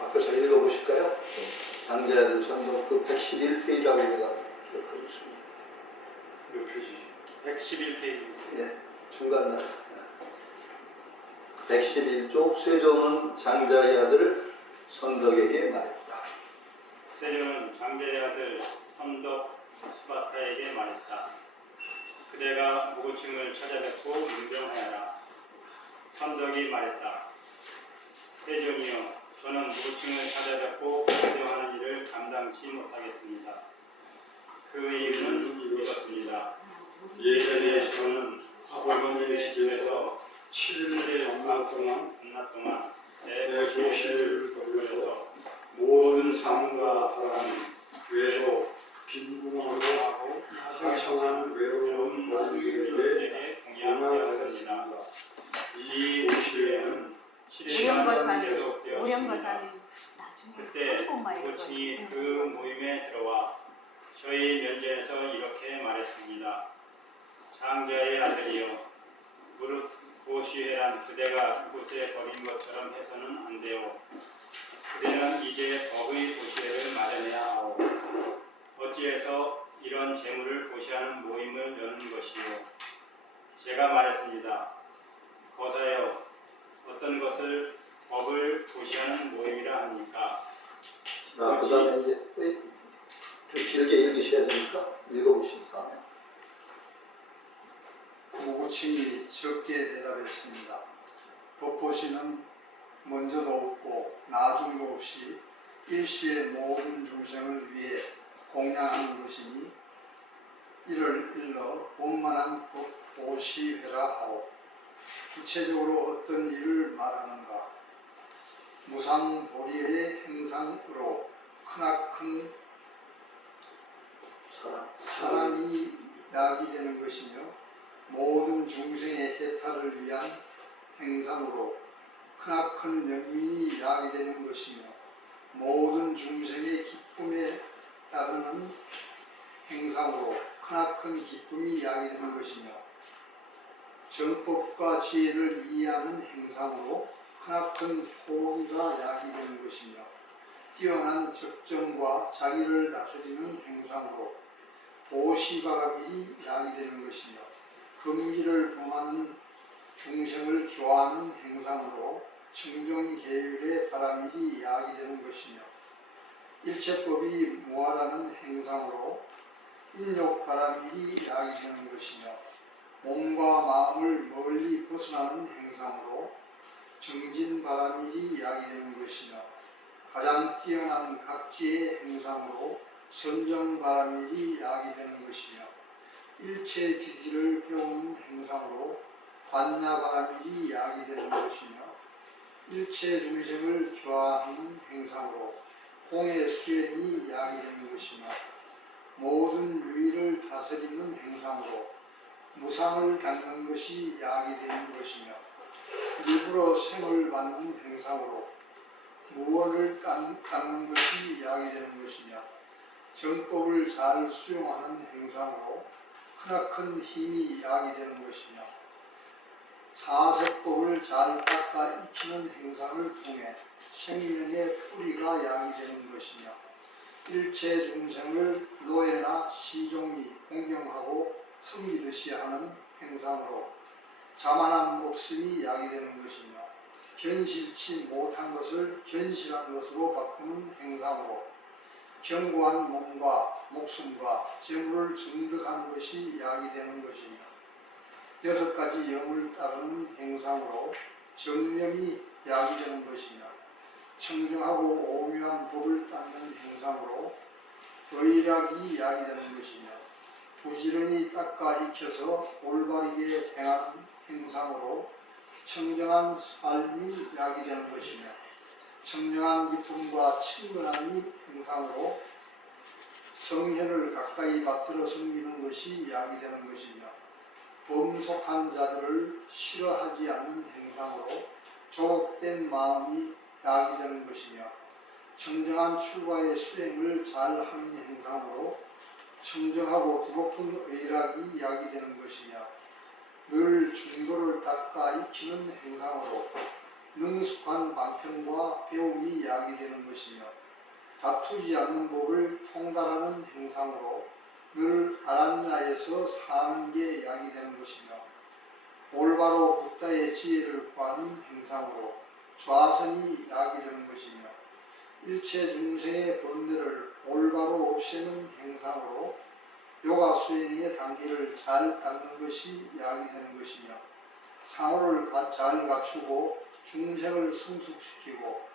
앞에서 읽어보실까요? 장자야들 선서 그 111페이지라고 제가 기억하고 있습니다. 몇 페이지? 111페이지. 예, 중간 날. 111쪽 세종은 장자의 아들 선덕에게 말했다. 세종은 장자의 아들 선덕 스파타에게 말했다. 그대가 무고층을 찾아뵙고 문병하여라. 선덕이 말했다. 세종이여, 저는 무고층을 찾아뵙고 문병하는 일을 감당치 못하겠습니다. 그 이유는 이렇습니다. 예전에 저는 아버님의 집에서 7일의 밤낮 동안 내 고시를 걸려서 모든 삶과 바람, 외로, 빈궁하고 하청하는 외로운 모두에게 공양하였습니다. 이 고시에는 7일간 계속되었습니다. 그때 고층이 그 모임에 들어와 저희 면전에서 이렇게 말했습니다. 장자의 아들이여, 무릇 고시회란 그대가 이곳에 버린 것처럼 해서는 안 돼요. 그대는 이제 법의 고시회를 마련해야 하오. 어찌해서 이런 재물을 고시하는 모임을 여는 것이요. 제가 말했습니다. 거사여, 어떤 것을 법을 고시하는 모임이라 합니까? 그 다음에 이제 좀 길게 읽으셔야 되니까 읽어보시기 바랍니다. 무고층이 적게 대답했습니다. 법보시는 먼저도 없고 나중도 없이 일시의 모든 중생을 위해 공양하는 것이니 이를 일러 원만한 법보시회라 하오. 구체적으로 어떤 일을 말하는가? 무상보리의 행상으로 크나큰 사랑이 야기되는 것이며 모든 중생의 해탈을 위한 행상으로 크나큰 영민이 야기되는 것이며 모든 중생의 기쁨에 따르는 행상으로 크나큰 기쁨이 야기되는 것이며 정법과 지혜를 이해하는 행상으로 크나큰 호기가 야기되는 것이며 뛰어난 적정과 자기를 다스리는 행상으로 보시바라밀이 야기되는 것이며 금기를 범하는 중생을 교화하는 행상으로 청정계율의 바라밀이 야기되는 것이며 일체법이 무하라는 행상으로 인욕 바라밀이 야기되는 것이며 몸과 마음을 멀리 벗어나는 행상으로 정진 바라밀이 야기되는 것이며 가장 뛰어난 각지의 행상으로 선정 바라밀이 야기되는 것이며 일체 지지를 배우는 행상으로 관야 바라밀이 야기되는 것이며 일체 중생을 교화하는 행상으로 공의 수행이 야기되는 것이며 모든 유의를 다스리는 행상으로 무상을 닦는 것이 야기되는 것이며 일부러 생을 받는 행상으로 무언을 닦는 것이 야기되는 것이며 정법을 잘 수용하는 행상으로 크나큰 힘이 야기되는 것이며 사세법을 잘 닦아 익히는 행상을 통해 생명의 뿌리가 야기되는 것이며 일체 중생을 노예나 시종이 공경하고 섬기듯이 하는 행상으로 자만한 목숨이 야기되는 것이며 견실치 못한 것을 견실한 것으로 바꾸는 행상으로 견고한 몸과 목숨과 재물을 증득하는 것이 야기되는 것이며 6가지 영을 따르는 행상으로 정념이 야기되는 것이며 청정하고 오묘한 법을 닦는 행상으로 의략이 야기되는 것이며 부지런히 닦아 익혀서 올바르게 행하는 행상으로 청정한 삶이 야기되는 것이며 청정한 기쁨과 친근함이 행상으로 성현을 가까이 받들어 섬기는 것이 야기되는 것이며 범속한 자들을 싫어하지 않는 행상으로 조곡된 마음이 야기되는 것이며 청정한 출가의 수행을 잘하는 행상으로 청정하고 두높은 의락이 야기되는 것이며 늘 중도를 닦아 익히는 행상으로 능숙한 방편과 배움이 야기되는 것이며 다투지 않는 법을 통달하는 행상으로 늘 아란야에서 사는 게 야기되는 것이며 올바로 붓다의 지혜를 구하는 행상으로 좌선이 야기되는 것이며 일체 중생의 본뇌를 올바로 없애는 행상으로 요가 수행의 단계를 잘 닦는 것이 야기되는 것이며 상호를 잘 갖추고 중생을 성숙시키고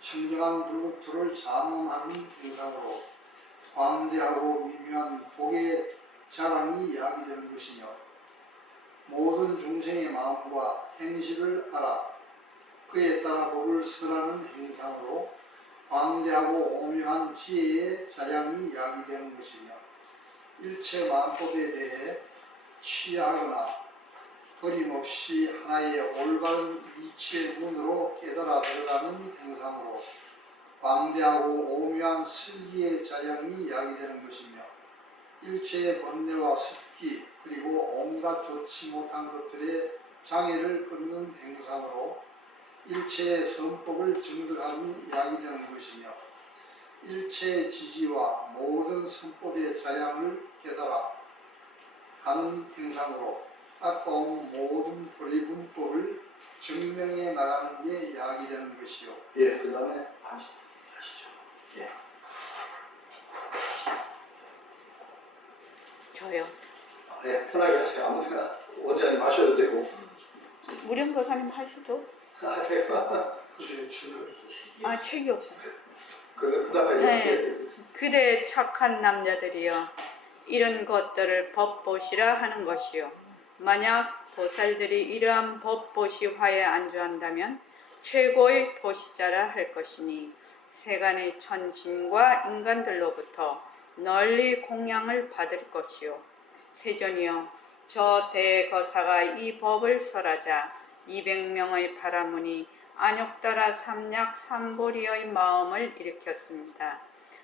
청정한 불국토를 잠엄하는 행상으로 광대하고 미묘한 복의 자랑이 야기되는 것이며 모든 중생의 마음과 행실을 알아 그에 따라 법을 설하는 행상으로 광대하고 오묘한 지혜의 자량이 야기되는 것이며 일체 만법에 대해 취하거나 버림없이 하나의 올바른 이치의 문으로 깨달아 들어가는 행상으로 광대하고 오묘한 슬기의 자량이 야기되는 것이며 일체의 번뇌와 습기 그리고 온갖 좋지 못한 것들의 장애를 끊는 행상으로 일체의 선법을 증득함이 야기되는 것이며 일체의 지지와 모든 선법의 자량을 깨달아 가는 행상으로 아까운 모든 불이분법을 증명해 나가는 게 야기되는 것이요. 예, 그 다음에 하시죠. 예. 저요. 예, 편하게 하세요. 아무데나 원장님 하셔도 되고 무령보사님 하셔도? 하세요. 아, 책이 없어요. 그 다음에 네. 이렇게 그대 착한 남자들이여, 이런 것들을 법보시라 하는 것이요. 만약 보살들이 이러한 법보시화에 안주한다면 최고의 보시자라 할 것이니 세간의 천신과 인간들로부터 널리 공양을 받을 것이요. 세존이여, 저 대거사가 이 법을 설하자 200명의 바라문이 안욕따라 삼약 삼보리의 마음을 일으켰습니다.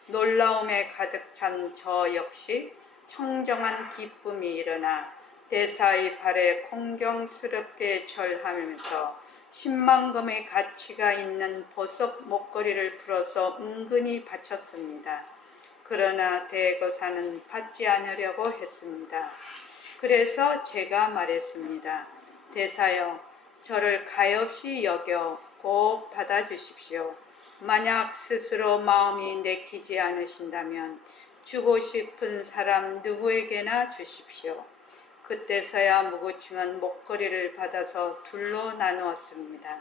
놀라움에 가득 찬 저 역시 청정한 기쁨이 일어나 대사의 발에 공경스럽게 절하면서 10만금의 가치가 있는 보석 목걸이를 풀어서 은근히 바쳤습니다. 그러나 대거사는 받지 않으려고 했습니다. 그래서 제가 말했습니다. 대사여, 저를 가엾이 여겨 꼭 받아주십시오. 만약 스스로 마음이 내키지 않으신다면 주고 싶은 사람 누구에게나 주십시오. 그때서야 무구칭은 목걸이를 받아서 둘로 나누었습니다.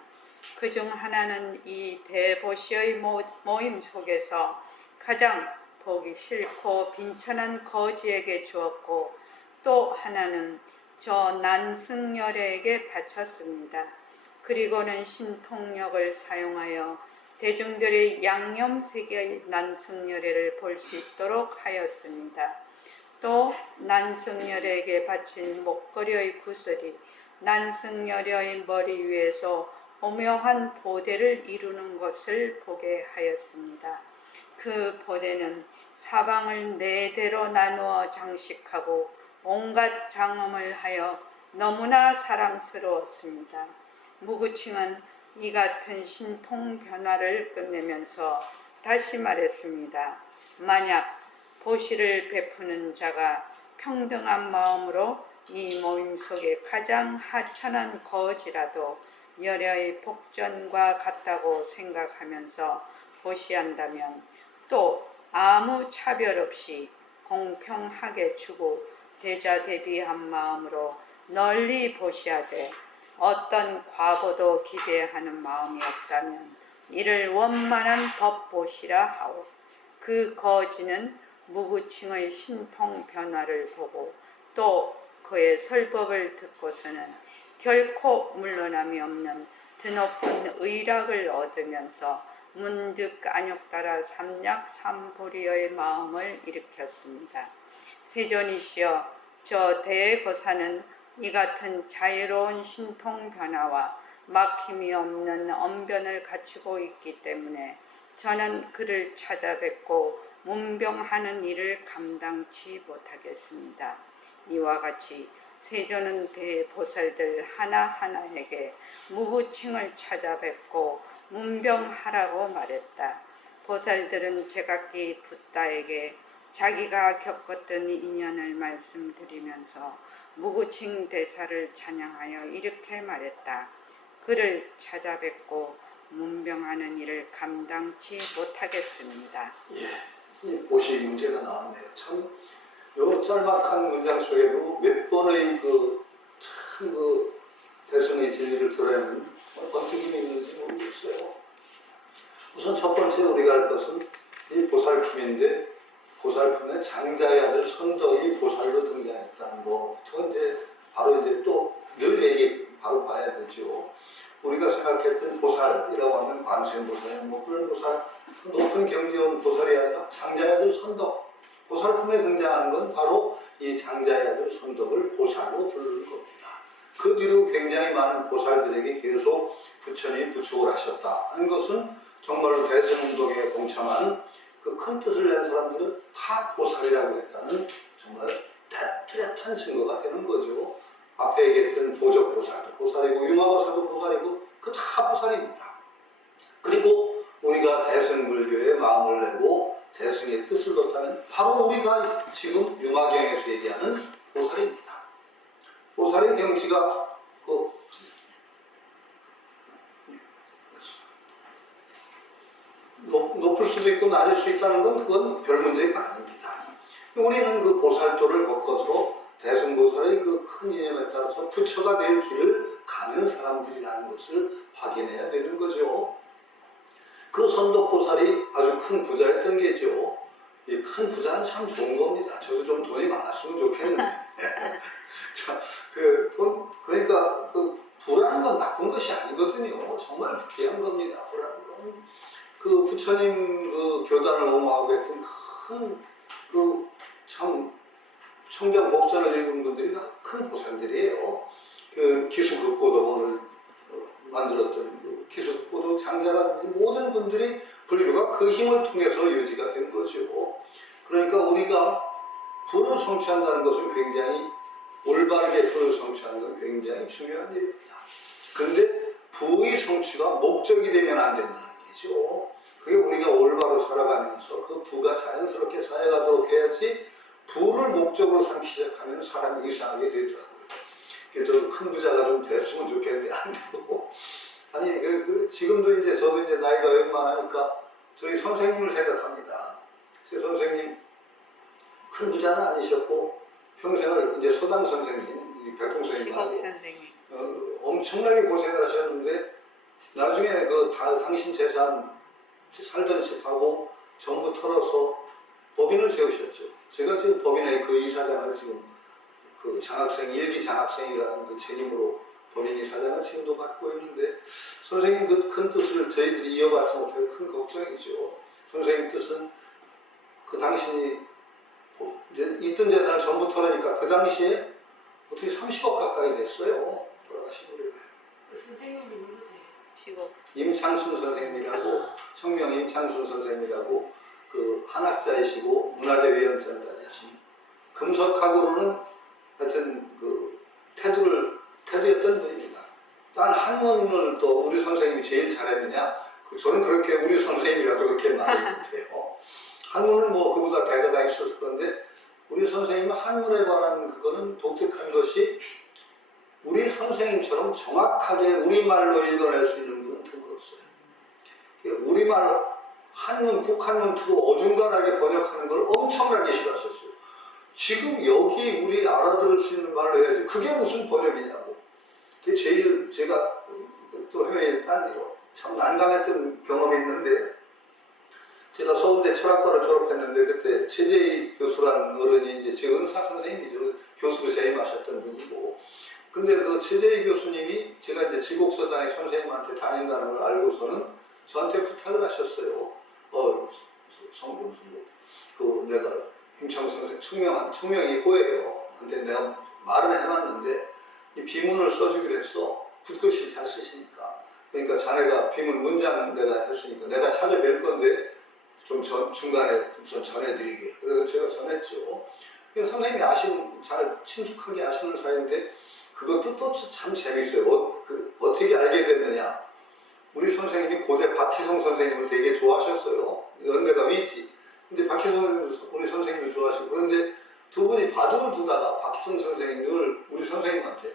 그중 하나는 이 대보시의 모임 속에서 가장 보기 싫고 빈천한 거지에게 주었고, 또 하나는 저 난승열애에게 바쳤습니다. 그리고는 신통력을 사용하여 대중들이 양념세계의 난승열애를 볼 수 있도록 하였습니다. 또 난승열애에게 바친 목걸이의 구슬이 난승열애의 머리 위에서 오묘한 보대를 이루는 것을 보게 하였습니다. 그 보대는 사방을 4대로 나누어 장식하고 온갖 장엄을 하여 너무나 사랑스러웠습니다. 무구칭은 이 같은 신통 변화를 끝내면서 다시 말했습니다. 만약 보시를 베푸는 자가 평등한 마음으로 이 모임 속에 가장 하찮은 거지라도 열야의 복전과 같다고 생각하면서 보시한다면, 또 아무 차별 없이 공평하게 주고 대자대비한 마음으로 널리 보시하되 어떤 과보도 기대하는 마음이 없다면 이를 원만한 법보시라 하오. 그 거지는 무구칭의 신통 변화를 보고 또 그의 설법을 듣고서는 결코 물러남이 없는 드높은 의락을 얻으면서 문득 안욕따라 삼약 삼보리의 마음을 일으켰습니다. 세존이시여, 저 대거사는 이 같은 자유로운 신통 변화와 막힘이 없는 언변을 갖추고 있기 때문에 저는 그를 찾아뵙고 문병하는 일을 감당치 못하겠습니다. 이와 같이 세조는 대보살들 하나하나에게 무구칭을 찾아뵙고 문병하라고 말했다. 보살들은 제각기 붓다에게 자기가 겪었던 인연을 말씀드리면서 무구칭 대사를 찬양하여 이렇게 말했다. 그를 찾아뵙고 문병하는 일을 감당치 못하겠습니다. 예, 이 보시 문제가 나왔네요. 참, 요 짤막한 문장 속에도 몇 번의 참 대승의 진리를 드러내는 어떤 힘이 있는지 모르겠어요. 우선 첫 번째 우리가 할 것은 이 보살품인데, 보살품의 장자의 아들 선덕이 보살로 등장했다는 것부터 이제 바로 이제 또 늘 얘기 바로 봐야 되죠. 우리가 생각했던 보살이라고 하면 관세음보살, 뭐 그런 보살, 높은 경지원 보살이 아니라 장자의 아들 선덕, 보살품에 등장하는 건 바로 이 장자의 아들 선덕을 보살로 부르는 겁니다. 그 뒤로 굉장히 많은 보살들에게 계속 부처님이 부축을 하셨다 하는 것은 정말로 대승운동에 동참한 그 큰 뜻을 낸 사람들은 다 보살이라고 했다는 정말 뚜렷한 증거가 되는 거죠. 앞에 얘기했던 보적보살도 보살이고 유마보살도 보살이고 그 다 보살입니다. 그리고 우리가 대승불교에 마음을 내고 대승의 뜻을 뒀다면 바로 우리가 지금 유마경에서 얘기하는 보살입니다. 보살의 경지가 높을 수도 있고 낮을 수 있다는 건 그건 별 문제가 아닙니다. 우리는 그 보살도를 거쳐서 대승보살의 그 큰 이념에 따라서 부처가 될 길을 가는 사람들이라는 것을 확인해야 되는 거죠. 그 선덕보살이 아주 큰 부자였던 게죠. 이 큰 부자는 참 좋은 겁니다. 저도 좀 돈이 많았으면 좋겠는데. 자, 그러니까 부라는 건 나쁜 것이 아니거든요. 정말 귀한 겁니다. 부라는 건. 그 부처님 그 교단을 옹호하고 했던 참 청정 복전을 읽은 분들이 다 큰 보살들이에요. 그 기수극고도원을 만들었던 그 기수극고도 장자라든지 모든 분들이 불교가 그 힘을 통해서 유지가 된 거죠. 그러니까 우리가 불을 성취한다는 것은 굉장히 올바르게 불을 성취하는 건 굉장히 중요한 일입니다. 근데 부의 성취가 목적이 되면 안 된다는 거죠. 그게 우리가 올바로 살아가면서 그 부가 자연스럽게 쌓여가도록 해야지 부를 목적으로 삼기 시작하면 사람이 이상하게 되더라고요. 그래서 큰 부자가 좀 됐으면 좋겠는데 안 되고. 아니, 지금도 이제 저도 이제 나이가 웬만하니까 저희 선생님을 생각합니다. 제 선생님 큰 부자는 아니셨고 평생을 이제 소당 선생님, 백봉 선생님하고 엄청나게 고생을 하셨는데 나중에 당신 재산 살던 집하고 전부 털어서 법인을 세우셨죠. 제가 지금 법인의 그 이사장을 지금 그 장학생, 일기 장학생이라는 그 책임으로 법인 이사장을 지금도 맡고 있는데 선생님 그 큰 뜻을 저희들이 이어받지 못해서 큰 걱정이죠. 선생님 뜻은 그 당신이 이제 있던 재산을 전부 털으니까 그 당시에 어떻게 30억 가까이 됐어요. 돌아가시고 그래요. 선생님이 누구세요? 직업. 임창순 선생님이라고 청명 임창순 선생님이라고 그 한학자이시고 문화재위원장까지 하신 금속학으로는 하여튼 그 태두였던 분입니다. 단 한문을 또 우리 선생님이 제일 잘했느냐? 저는 그렇게 우리 선생님이라도 그렇게 말을 못해요. 한문은 뭐 그보다 대가가 있었을 건데 우리 선생님은 한문에 관한 그거는 독특한 것이 우리 선생님처럼 정확하게 우리말로 읽어낼 수 있는 분은 드물었어요. 우리말 한문, 북한문 투로 어중간하게 번역하는 걸 엄청나게 싫어하셨어요. 지금 여기 우리 알아들을 수 있는 말로 해야지 그게 무슨 번역이냐고. 그게 제일 제가 또 해외에 딴 일로 참 난감했던 경험이 있는데 제가 서울대 철학과를 졸업했는데 그때 최재희 교수라는 어른이 이제 제 은사 선생님이죠. 교수로 재임하셨던 분이고 근데 그 최재희 교수님이 제가 이제 지곡서당의 선생님한테 다닌다는 걸 알고서는 저한테 부탁을 하셨어요. 성금 내가 임창순 선생 청명이 호예요. 근데 내가 말을 해놨는데 이 비문을 써주기로 했어. 붓글씨 잘 쓰시니까. 그러니까 자네가 비문 문장 내가 했으니까 내가 찾아뵐 건데 좀 중간에 우선 전해드리게. 그래서 제가 전했죠. 선생님이 잘 친숙하게 아시는 사이인데 그것도 또 참 재밌어요. 어떻게 알게 됐느냐. 우리 선생님이 고대 박희성 선생님을 되게 좋아하셨어요. 연배가 위지. 근데 박희성 우리 선생님을 좋아하시고 그런데 두 분이 바둑을 두다가 박희성 선생님이 늘 우리 선생님한테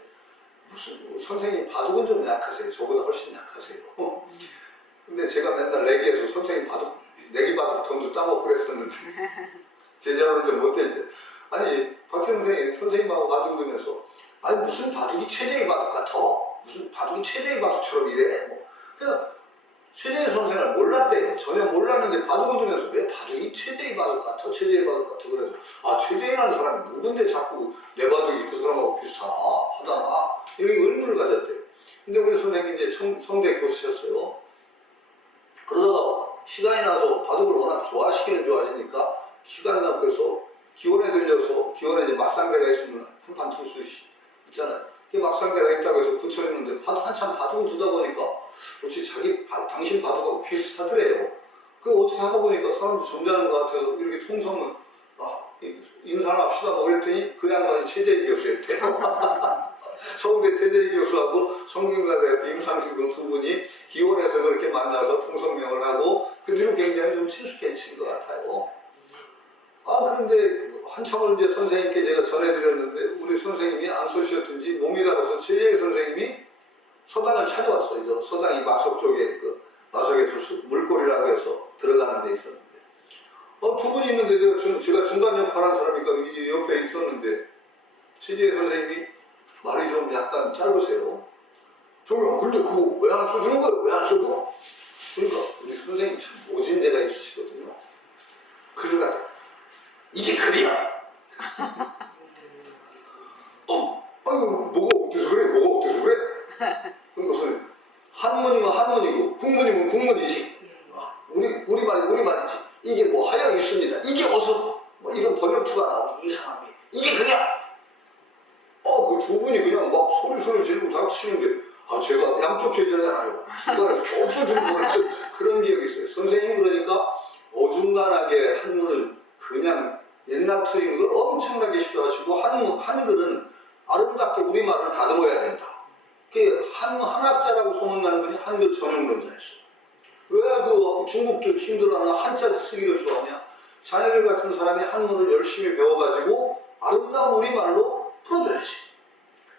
무슨 선생님 바둑은 좀 약하세요. 저보다 훨씬 약하세요. 근데 제가 맨날 내기에서 선생님 내기 바둑 돈도 따먹고 그랬었는데 제자로는 좀 못했는데 아니 박희성 선생님하고 바둑 두면서 아니 무슨 바둑이 최재희 바둑 같아? 무슨 바둑이 최재희 바둑처럼 이래? 그냥 최재희 선생을 몰랐대요. 전혀 몰랐는데 바둑을 두면서 왜 바둑이 최재희 바둑 같아? 최재희 바둑 같아? 그래서 최재희라는 사람이 누군데 자꾸 내 바둑이 그 사람하고 비슷하다나 이런 의문을 가졌대요. 근데 우리 선생님이 이제 성대 교수셨어요. 그러다가 시간이 나서 바둑을 워낙 좋아하시니까 시간이 나고 해서 기원에 들려서 기원에 이제 맞상대가 있으면 한판 둘 수 있잖아요. 막상대가 있다고 해서 붙여있는데 한참 바둑을 두다 보니까 역시 당신 바둑하고 비슷하더래요. 어떻게 하다 보니까 사람들이 점잖은 것 같아서 이렇게 통성은 인사합시다 뭐 그랬더니 그 양반이 최재희 교수였대요. 서울대 최재희 교수하고 성균관대학교 임상식 두 분이 기원에서 그렇게 만나서 통성명을 하고 그 뒤로 굉장히 좀 친숙해진 것 같아요. 그런데 한참을 이제 선생님께 제가 전해드렸는데 우리 선생님이 안 쏘셨든지 몸이 달아서 최재희 선생님이 서당을 찾아왔어요. 서당이 마석 쪽에 마석에 물골이라고 해서 들어가는 데 있었는데 두 분이 있는데 제가 중간 역할한 사람이니까 옆에 있었는데 최재희 선생님이 말이 좀 약간 짧으세요. 근데 그거 왜 안 써주는 거예요? 왜 안 써줘? 그러니까 우리 선생님 참 오진 데가 있으시거든요. 그러다가 이게 글이야. 뭐가 어때서 그래? 뭐가 어때서 그래? 그러니까 선생님, 한문이면 한문이고 국문이면 국문이지. 우리 말이지. 이게 뭐 하여 있습니다. 이게 어서 이런 번역투가 나오니 이상하게 이게 그냥 그 두 분이 그냥 막 소리 지르고 닥치는데 제가 양쪽 제자잖아요. 중간에서 없어지는 모르는 그런 기억이 있어요. 선생님이 그러니까 어중간하게 한문을 그냥 옛날 틀린 걸 엄청나게 시도하시고 한글은 아름답게 우리말을 다듬어야 된다. 한학자라고 소문나는 분이 한글 전용론자였어요. 왜 중국도 힘들어하나 한자 쓰기를 좋아하냐? 자네들 같은 사람이 한문을 열심히 배워가지고 아름다운 우리말로 풀어줘야지.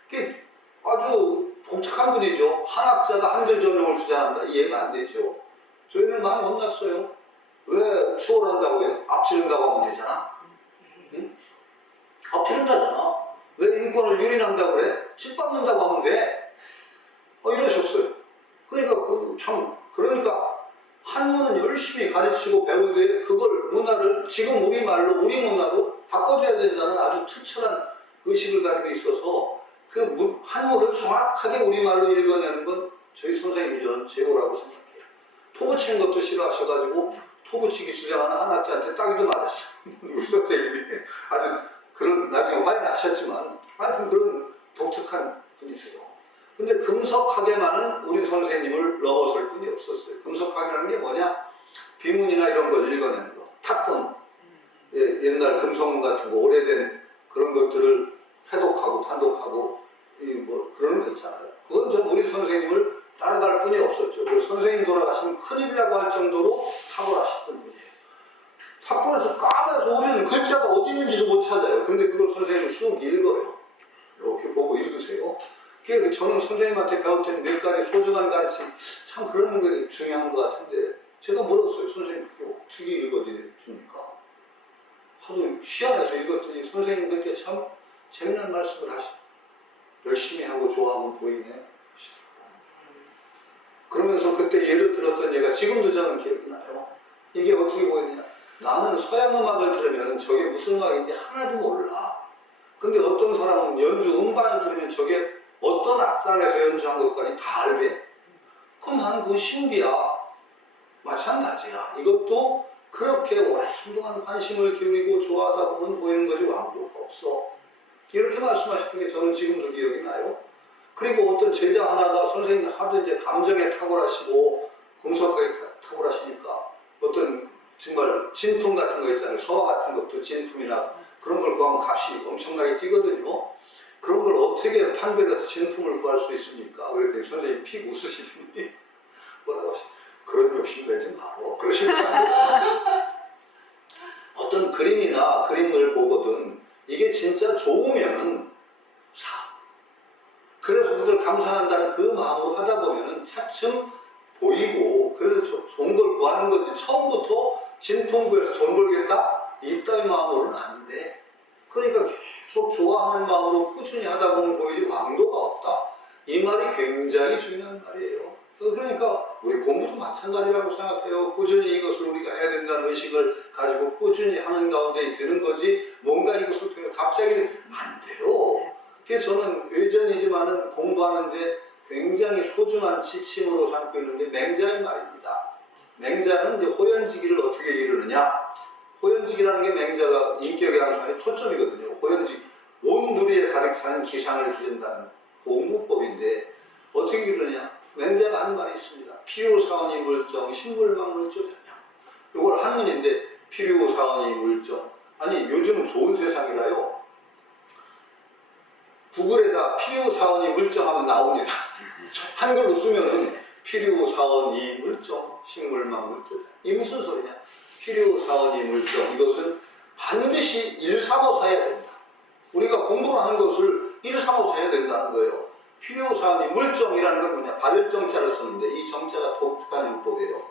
그게 아주 독특한 분이죠. 한학자가 한글 전용을 주장한다. 이해가 안 되죠. 저희는 많이 혼났어요. 왜 추월한다고 해? 앞지른다고 하면 되잖아. 응? 앞지른다잖아. 왜 인권을 유린한다고 그래? 짓밟는다고 하면 돼. 이러셨어요. 그러니까 한문은 열심히 가르치고 배우되 그걸 문화를 지금 우리 문화로 바꿔줘야 된다는 아주 투철한 의식을 가지고 있어서 한문을 정확하게 우리말로 읽어내는 건 저희 선생님이 저는 제오라고 생각해요. 토부치는 것도 싫어하셔가지고 토부치기 주장하는 한학자한테 따기도 맞았어요. 우리 선생님이 나중에 화해 나셨지만 하여튼 그런 독특한 분이세요. 근데 금석하게만은 우리 선생님을 넘어설 분이 없었어요. 금석하게라는 게 뭐냐? 비문이나 이런 걸 읽어내는 거. 탁본, 옛날 금성문 같은 거 오래된 그런 것들을 해독하고 판독하고 그런 거 있잖아요. 그건 좀 우리 선생님을 따라갈 뿐이 없었죠. 그래서 선생님 돌아가시면 큰일이라고 할 정도로 탁월하셨던 분이에요. 탁월해서 까매서 우리는 글자가 어디 있는지도 못 찾아요. 근데 그걸 선생님이 쑥 읽어요. 이렇게 보고 읽으세요. 그래서 저는 선생님한테 배울 때는 몇 가지 소중한 가르침 참 그런 게 중요한 것 같은데 제가 물었어요. 선생님 그게 어떻게 읽어집니까? 하도 시안에서 읽었더니 선생님 그때 참 재미난 말씀을 열심히 하고 좋아하면 보이네. 그러면서 그때 예를 들었던 얘가 지금도 저는 기억이 나요. 이게 어떻게 보이느냐. 나는 서양 음악을 들으면 저게 무슨 음악인지 하나도 몰라. 근데 어떤 사람은 연주 음반을 들으면 저게 어떤 악단에서 연주한 것까지 다 알게. 그럼 나는 그거 신비야. 마찬가지야. 이것도 그렇게 오랫동안 관심을 기울이고 좋아하다 보면 보이는 거지 아무것도 없어. 이렇게 말씀하셨던 게 저는 지금도 기억이 나요. 그리고 어떤 제자 하나가 선생님 하도 이제 감정에 탁월하시고 금속하게 탁월하시니까 어떤 정말 진품 같은 거 있잖아요. 서화 같은 것도 진품이나 그런 걸 구하면 값이 엄청나게 뛰거든요. 그런 걸 어떻게 판별해서 진품을 구할 수 있습니까? 그랬더니 선생님이 픽 웃으시더니 뭐라고 하시 그런 욕심 내지 마고 그러시는 거예요. 어떤 그림이나 그림을 보거든 이게 진짜 좋으면은 사. 그래서 그걸 감상한다는 그 마음으로 하다 보면은 차츰 보이고 그래서 좋은 걸 구하는 거지 처음부터 진품 구해서 돈 벌겠다? 이따위 마음으로는 안 돼. 그러니까 계속 좋아하는 마음으로 꾸준히 하다 보면 보이지 왕도가 없다. 이 말이 굉장히 중요한 말이에요. 그러니까 우리 공부도 마찬가지라고 생각해요. 꾸준히 이것을 우리가 해야 된다는 의식을 가지고 꾸준히 하는 가운데 드는 거지 뭔가 이것을 통해 갑자기 안 돼요. 그래서 저는 외전이지만은 공부하는데 굉장히 소중한 지침으로 삼고 있는 게 맹자의 말입니다. 맹자는 이제 호연지기를 어떻게 이루느냐? 호연지기라는 게 맹자가 인격의 항상의 초점이거든요. 호연지기, 온 누리에 가득 차는 기상을 기른다는 공부법인데 어떻게 이루느냐? 맹자가 한 말이 있습니다. 필요사원이 물정, 신물망물조자냐. 이걸 한문인데 필요사원이 물정. 아니 요즘 좋은 세상이라요. 구글에다 필요사원이 물정하면 나옵니다. 한글로 쓰면은 필요사원이 물정, 식물망물조자. 이게 무슨 소리냐? 필요사원이 물정. 이것은 반드시 1, 3, 5, 4 해야 된다. 우리가 공부를 하는 것을 1, 3, 5, 4 해야 된다는 거예요. 필요사원이 물정이라는 건 뭐냐? 발열정자를 쓰는데 이 정자가 독특한 율법이에요.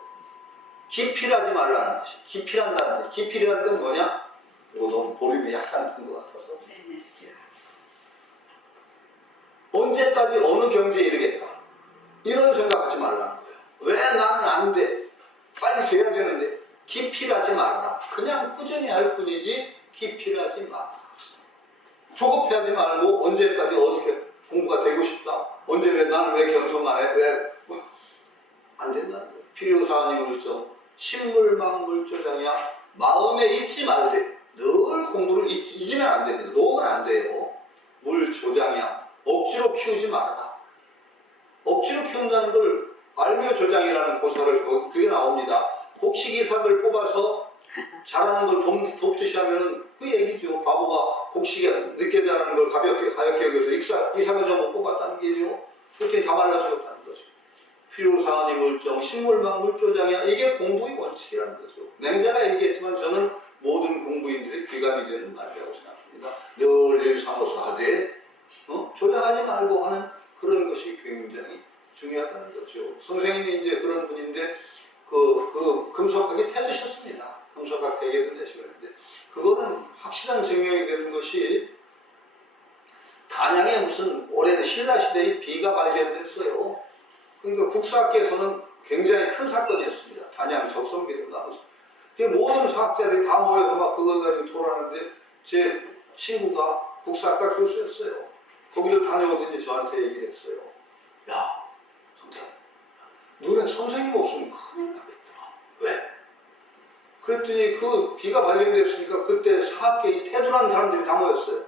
기필하지 말라는 것이. 기필한다는 것. 기필이라는 건 뭐냐? 이거 너무 보림이 약간 큰 것 같아서. 언제까지 어느 경지에 이르겠다. 이런 생각하지 말라는 거예요. 왜 나는 안 돼? 빨리 돼야 되는데. 기필하지 말라. 그냥 꾸준히 할 뿐이지 기필하지 말라. 조급해하지 말고 언제까지 어떻게 공부가 되고 싶다. 언제 왜 나는 왜 경성만 해? 왜? 안 된다는 거예요. 필요사원이 물정. 신물망물조장이야. 마음에 잊지 말래. 늘 공부를 잊으면 안 됩니다. 놓으면 안 돼요. 물조장이야. 억지로 키우지 말아라. 억지로 키운다는 걸 알묘조장이라는 고사를 그게 나옵니다. 곡식이삭을 뽑아서 잘하는 걸 돕듯이 하면은 그 얘기죠. 바보가 곡식이 늦게 자라는 걸 가볍게 여겨서 이삭을 전부 뽑았다는 게죠. 그렇게 다 말라 죽었다는 거죠. 필요사원이 물정, 식물망 물조장이야. 이게 공부의 원칙이라는 거죠. 맹자가 얘기했지만 저는 모든 공부인들의 귀감이 되는 말이라고 생각합니다. 늘 1, 3, 5, 4 하되 조장하지 말고 하는 그런 것이 굉장히 중요하다는 거죠. 선생님이 이제 그런 분인데 그 금속학에 태두셨습니다. 금속학 대개도 내시는데 그거는 확실한 증명이 되는 것이 단양에 무슨 오랜 신라시대의 비가 발견됐어요. 그러니까 국사학계에서는 굉장히 큰 사건이었습니다. 단양 적성비를 나눠서. 모든 사학자들이 다 모여서 막 그걸 가지고 토론하는데 제 친구가 국사학과 교수였어요. 거기를 다녀오더니 저한테 얘기를 했어요. 야, 성태, 너네 선생님 없으면 큰일 나겠더라. 왜? 그랬더니 그 비가 발견됐으니까 그때 사학계의 태두라는 사람들이 다 모였어요.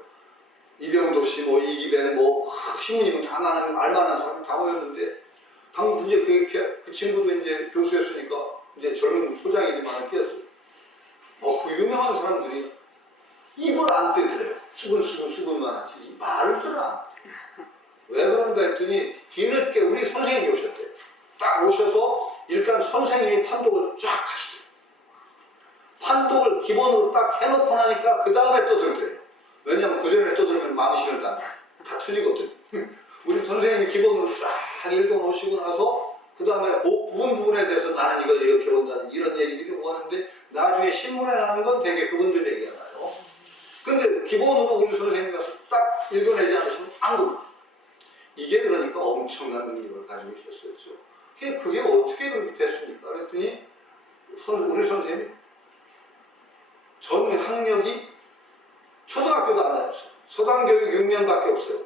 이병도 씨, 뭐 이기백, 뭐 신문이면 다 나는 알만한 사람이 다 모였는데 당분 이제 그 친구도 이제 교수였으니까 이제 젊은 소장이지만 끼었어요. 그 유명한 사람들이 입을 안 떼더래요. 수근수근만 하지 말을 들어 안 떼. 왜 그런가 했더니 뒤늦게 우리 선생님이 오셨대요. 딱 오셔서 일단 선생님이 판독을 쫙 하시대요. 판독을 기본으로 딱 해놓고 나니까 그 다음에 떠들더래요. 왜냐면 그 전에 떠들면 망신을 다 틀리거든. 우리 선생님이 기본으로 쫙 읽어놓으시고 나서 그 다음에 그 부분에 대해서 나는 이걸 이렇게 본다는 이런 얘기들이 오는데 나중에 신문에 나오는 건 되게 그분들 얘기가 나요. 근데 기본으로 우리 선생님이 가서 딱 읽어내지 않으시면 안 됩니다. 이게 그러니까 엄청난 능력을 가지고 있었죠. 그게 어떻게 그렇게 됐습니까? 그랬더니 우리 선생님이 전 학력이 초등학교도 안 나왔어요. 서당교육 6년밖에 없어요.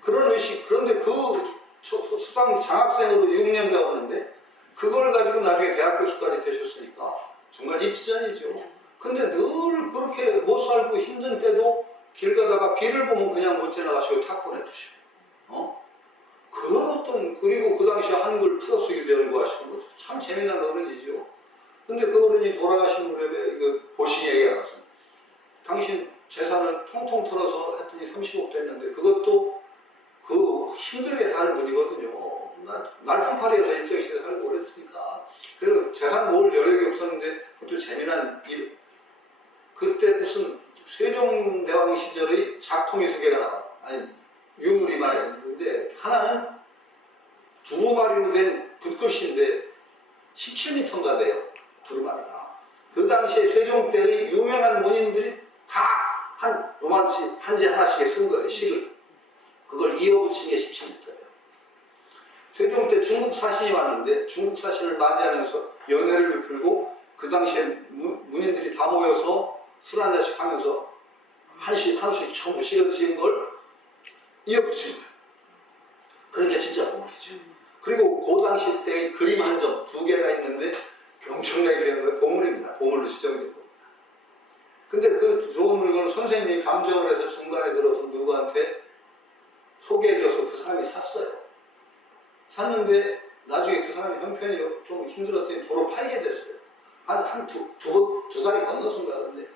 그런 의식, 그런데 그 서당 장학생으로 6년 배웠는데 그걸 가지고 나중에 대학 교수까지 되셨으니까 정말 입지전이죠. 근데 늘 그렇게 못 살고 힘든 때도 길 가다가 비를 보면 그냥 못 지나가시고 탁 보내두시고 그런 어떤, 그리고 그 당시에 한글 풀어쓰기도 연구하시는 거 참 재미난 어른이죠. 근데 그 어른이 돌아가신 무렵에 이거 보신 얘기가 나왔습니다. 당신 재산을 통통 털어서 했더니 30억 됐는데 그것도 그 힘들게 사는 분이거든요. 날품팔이에서 일제시대에 살고 그랬으니까. 그래서 재산 모을 여력이 없었는데 그것도 재미난 일. 그때 무슨 세종대왕 시절의 작품이 두 개가 나와. 아니 유물이 많이 있는데 하나는 두루마리로 된 붓글씨인데 17m인가 돼요. 두루마리가. 그 당시에 세종 때의 유명한 문인들이 다 한 요만치 한지 하나씩 쓴 거예요. 시를. 그걸 이어붙인 게 17m예요. 세종 때 중국 사신이 왔는데 중국 사신을 맞이하면서 연회를 베풀고 그 당시에 문인들이 다 모여서 술 한 잔씩 하면서 한씩 전부 시를 지은 걸 이어붙인 거예요. 그게 진짜 보물이죠. 그리고 그 당시 때의 그림 한 점 두 개가 있는데 엄청나게 되는 거예요. 보물입니다. 보물로 지정된 겁니다. 근데 그 좋은 물건을 선생님이 감정을 해서 중간에 들어서 누구한테 소개해줘서 그 사람이 샀어요. 샀는데 나중에 그 사람이 형편이 좀 힘들었더니 도로 팔게 됐어요. 두 달이 건너서인가 그런데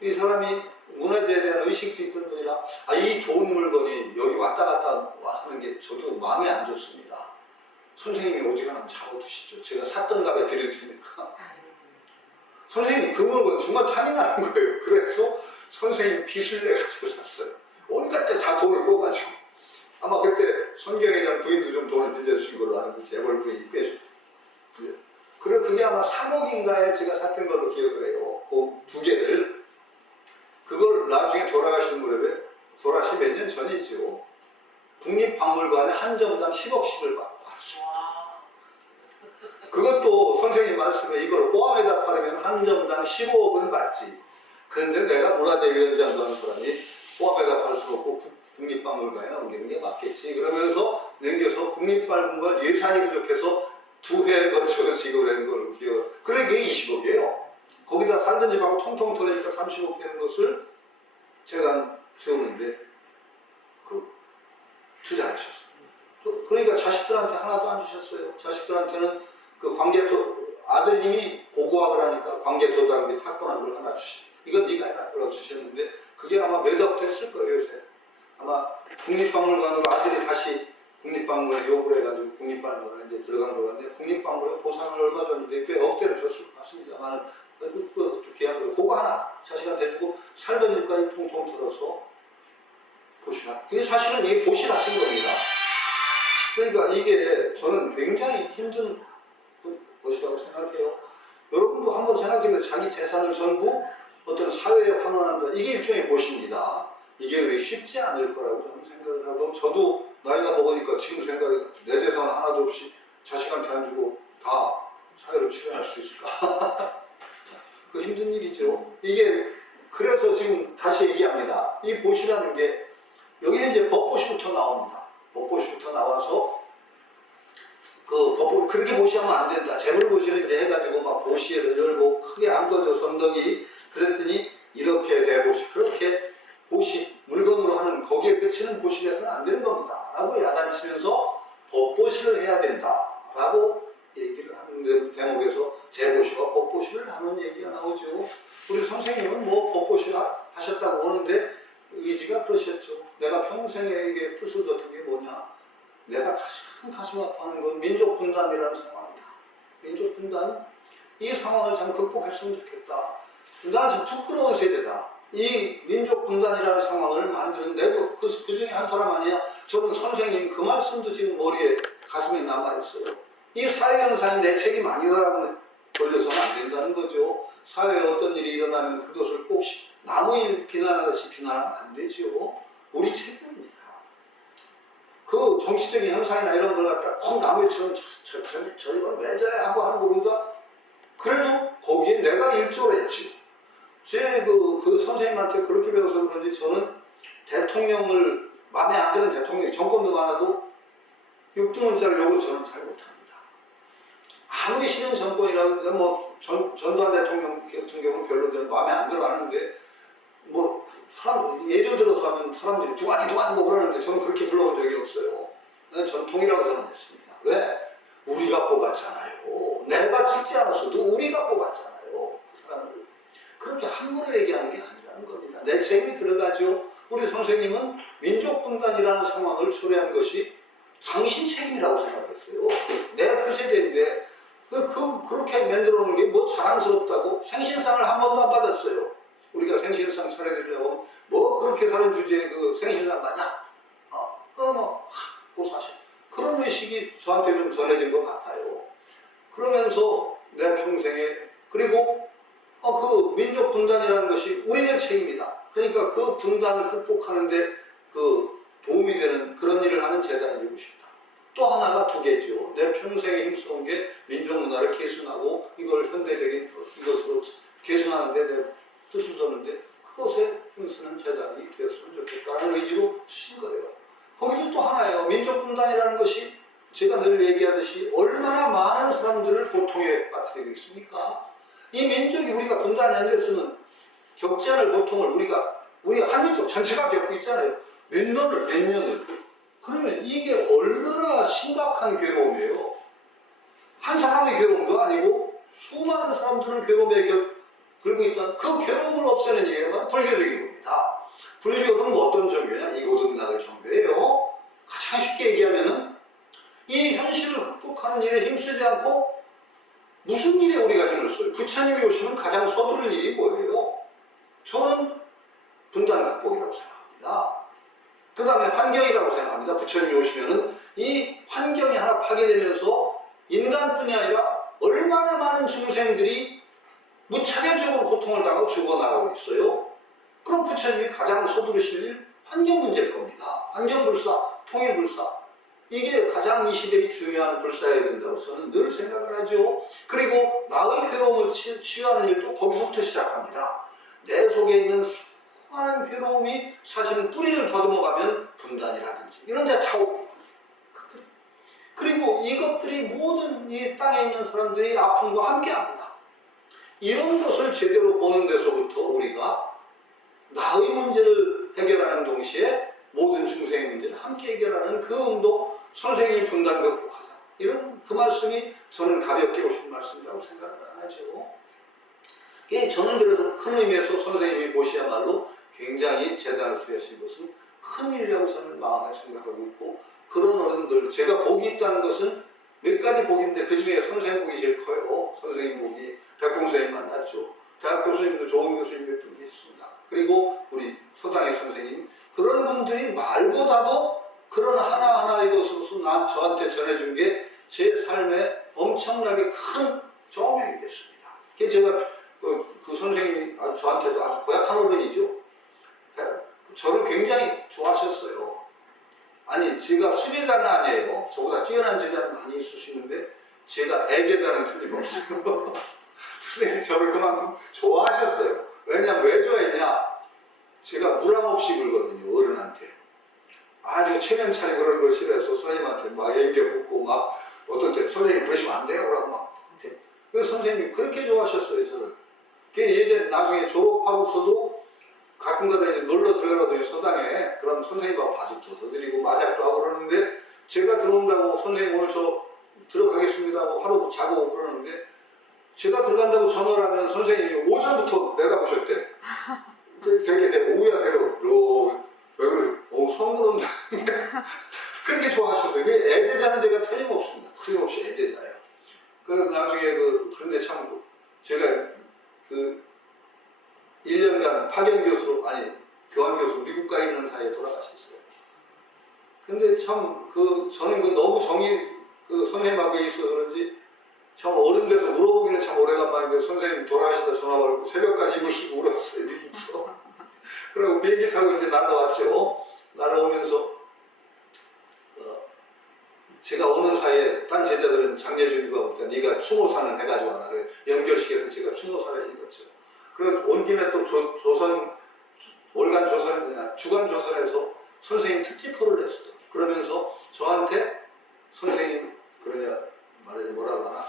이 사람이 문화재에 대한 의식도 있던 분이라 이 좋은 물건이 여기 왔다 갔다 하는 게 저도 마음에 안 좋습니다. 선생님이 오지간하면 잡아주시죠. 제가 샀던 값에 드릴 테니까. 선생님이 그 물건 정말 탐이 나는 거예요. 그래서 선생님 빚을 내가지고 샀어요. 온갖 데 다 돈을 꿔가지고. 아마 그때 손경회장 부인도 좀 돈을 빌려주신 걸로 아는데 재벌 부인이 꽤 빌려. 그래 그게 아마 3억인가에 제가 샀던 걸로 기억을 해요. 그 두 개를. 그걸 나중에 돌아가신 무렵에 돌아가신 몇 년 전이죠. 국립박물관에 한 점당 10억씩을 받았어요. 그것도 선생님 말씀에 이걸 포함에다 팔으면 한 점당 15억은 받지. 그런데 내가 문화재위원장도 하는 사람이 포함에다 팔 수 없고 국립박물관에 넘기는 게 맞겠지. 그러면서 넘겨서 국립박물관 예산이 부족해서 2회에 걸쳐서 지급을 하는 걸 기억. 그래 그게 20억이에요. 거기다 살던 집하고 통통 털으니까 30억 되는 것을 제가 세우는데 투자하셨어요. 그러니까 자식들한테 하나도 안 주셨어요. 자식들한테는 그 광개토 아드님이 고고학을 하니까 광개토당비 탁권한 걸 하나 주시. 이건 네가 해라 라고 주셨는데 그게 아마 몇 억 됐을 거예요 요새. 아마 국립박물관으로 아들이 다시 국립박물관에 요구를 해가지고 국립박물관에 이제 들어간 거 같은데 국립박물관 보상을 얼마 줬는데 꽤 억대를 줬을 것 같습니다만 그 귀한 거 그거 하나 자식한테 주고 살던 집까지 통통 털어서 보시라. 그게 사실은 이게 보시라신 겁니다. 그러니까 이게 저는 굉장히 힘든 것이라고 생각해요. 여러분도 한번 생각해보면 자기 재산을 전부 어떤 사회에 환원한다. 이게 일종의 보시입니다. 이게 그리 쉽지 않을 거라고 저는 생각을 하고 저도 나이가 먹으니까 지금 생각해 내 재산 하나도 없이 자식한테 안 주고 다 사회로 출연할 수 있을까? 그 힘든 일이죠. 이게 그래서 지금 다시 얘기합니다. 이 보시라는 게 여기는 이제 법보시부터 나옵니다. 법보시부터 나와서 그 법보 그렇게 보시하면 안 된다. 재물보시를 이제 해가지고 막 보시를 열고 크게 안 거죠 선덕이. 그랬더니 이렇게 대보시 그렇게 보시 물건으로 하는 거기에 그치는 보시를 해서는 안 되는 겁니다. 라고 야단치면서 법보시를 해야 된다. 라고 얘기를 하는 대목에서 재보시와 법보시를 하는 얘기가 나오죠. 우리 선생님은 뭐 법보시 하셨다고 보는데 의지가 그러셨죠. 내가 평생에 이게 뜻을 뒀던 게 뭐냐. 내가 가장 가슴 아파하는 건 민족분단이라는 상황이다. 민족분단 이 상황을 참 극복했으면 좋겠다. 난 참 부끄러운 세대다. 이 민족분단이라는 상황을 만드는 내도 그 중에 한 사람 아니야. 저는 선생님 그 말씀도 지금 머리에 가슴에 남아있어요. 이 사회현상이 내 책임 아니다라고 돌려서는 안 된다는 거죠. 사회에 어떤 일이 일어나면 그것을 꼭 남의 일 비난하듯이 비난하면 안 되죠. 우리 책임입니다. 그 정치적인 현상이나 이런 걸 갖다 꼭 남의처럼 저걸 왜 저래 하고 하는 것보다 그래도 거기에 내가 일조를 했지. 그 선생님한테 그렇게 배워서 그런지 저는 대통령을 마음에 안 드는 대통령이 정권도 많아도 6등원짜리 욕을 저는 잘 못합니다. 아무리 싫은 정권이라도 뭐 전두환 대통령 같은 경우는 별로 마음에 안 들어 하는데 뭐 예를 들어서 하면 사람들이 두관이 뭐 그러는데 저는 그렇게 불러본 적이 없어요. 전통이라고 저는 했습니다. 왜? 우리가 뽑았잖아요. 내가 찍지 않았어도 우리가 뽑았잖아요. 그 사람을. 그렇게 함부로 얘기하는 게 아니라는 겁니다. 생각합니다. 내 책임이 들어가죠. 우리 선생님은 민족 분단이라는 상황을 초래한 것이 당신 책임이라고 생각했어요. 내가 그 세대인데 그렇게 만들어 놓은 게 뭐 자랑스럽다고. 생신상을 한 번도 안 받았어요. 우리가 생신상 차려드리려고 뭐 그렇게 사는 주제에 그 생신상 맞냐? 고사실 그런 의식이 저한테 좀 전해진 것 같아요. 그러면서 내 평생에 그리고 그 민족 분단이라는 것이 우리의 책임이다. 그러니까 그 분단을 극복하는데 그 도움이 되는 그런 일을 하는 재단이 되고 싶다. 또 하나가 두 개죠. 내 평생에 힘써온 게 민족 문화를 개선하고 이걸 현대적인 이것으로 개선하는데 내 뜻을 줬는데 그것에 힘쓰는 재단이 되었으면 좋겠다는 의지로 주신 거예요. 거기도 또 하나예요. 민족 분단이라는 것이 제가 늘 얘기하듯이 얼마나 많은 사람들을 고통에 빠뜨리고 있습니까? 이 민족이 우리가 분단이 안 됐으면 겪지 않을 고통을 우리 한민족 전체가 겪고 있잖아요. 몇 년을. 그러면 이게 얼마나 심각한 괴로움이에요. 한 사람의 괴로움도 아니고 수많은 사람들을 괴로움에 걸고 있다는 그 괴로움을 없애는 일이야만 불교적인 겁니다. 불교는 뭐 어떤 종교냐? 이고등락의 종교예요. 가장 쉽게 얘기하면은 이 현실을 극복하는 일에 힘쓰지 않고 무슨 일에 우리가 힘을 써요? 부처님이 오시면 가장 서두를 일이 뭐예요? 저는 분단 극복이라고 생각합니다. 그 다음에 환경이라고 생각합니다. 부처님이 오시면은 이 환경이 하나 파괴되면서 인간뿐이 아니라 얼마나 많은 중생들이 무차별적으로 고통을 당하고 죽어나가고 있어요. 그럼 부처님이 가장 서두르실 일 환경 문제일 겁니다. 환경불사, 통일불사. 이게 가장 이 시대의 중요한 불사여야 된다고 저는 늘 생각을 하죠. 그리고 나의 괴로움을 치유하는 일도 거기서부터 시작합니다. 내 속에 있는 수많은 괴로움이 사실은 뿌리를 더듬어가면 분단이라든지 이런 데 다 오고 그리고 이것들이 모든 이 땅에 있는 사람들이 아픔과 함께합니다. 이런 것을 제대로 보는 데서부터 우리가 나의 문제를 해결하는 동시에 모든 중생의 문제를 함께 해결하는 그 운동, 선생님이 분단 극복하자. 이런 그 말씀이 저는 가볍게 오신 말씀이라고 생각을 안 하죠. 저는 그래서 큰 의미에서 선생님이 보시야말로 굉장히 재단을 투여하신 것은 큰 일이라고 저는 마음에 생각하고 있고, 그런 어른들, 제가 복이 있다는 것은 몇 가지 복인데 그 중에 선생님 복이 제일 커요. 선생님 복이 백공 선생님 만났죠. 대학 교수님도 좋은 교수님 몇 분 계십니다. 그리고 우리 서당의 선생님, 그런 분들이 말보다도 그런 하나하나의 것으로서 저한테 전해준 게 제 삶에 엄청나게 큰 조명이 됐습니다. 제가 그 선생님이 저한테도 아주 고약한 어른이죠. 저를 굉장히 좋아하셨어요. 아니, 제가 수제자는 아니에요. 저보다 뛰어난 제자는 많이 있을 수 있는데 제가 애제자는 틀림없어요. 선생님이 저를 그만큼 좋아하셨어요. 왜냐면 왜 좋아했냐? 제가 무람없이 굴거든요, 어른한테. 아주 체면 차리고 그런 걸 싫어해서 선생님한테 막 연겨 붙고 막 어떤 때 선생님 그러시면 안 돼요 라고 막. 그래서 선생님이 그렇게 좋아하셨어요, 저를. 예전 나중에 졸업하고서도 가끔가다 이제 놀러 들어가도 서당에 그럼 선생님하고 바둑도 서드리고 마작도 하고 그러는데, 제가 들어온다고 선생님 오늘 저 들어가겠습니다 하고 하루 자고 그러는데, 제가 들어간다고 전화를 하면 선생님이 오전부터 내다보셨대. 되게 오후야 되고 왜 그래? 성그런다. 그렇게 좋아하셨어요. 애제자는 제가 틀림없습니다. 틀림없이 애제자예요. 그래서 나중에 그런데 참 제가 1년간 파견 교수로, 교환 교수로 미국 가 있는 사이에 돌아가셨어요. 근데 참 저는 너무 정이 선생님하고 있어서 그런지 참 어른 돼서 울어보기는 참 오래간만인데, 선생님 돌아가시다 전화 받고 새벽까지 이불 쓰고 울었어요, 미국에서. 그리고 비행기 타고 이제 날아왔죠. 날아오면서 제가 오는 사이에 딴 제자들은 장례준비가 보니까 네가 추모사는 해가지고 와라. 연결식에서 제가 추모사를 읽었죠. 그래서 온 김에 또 월간 조선, 주간 조선에서 선생님 특집호를 냈어요. 그러면서 저한테 선생님 말하자면 뭐라고 하나,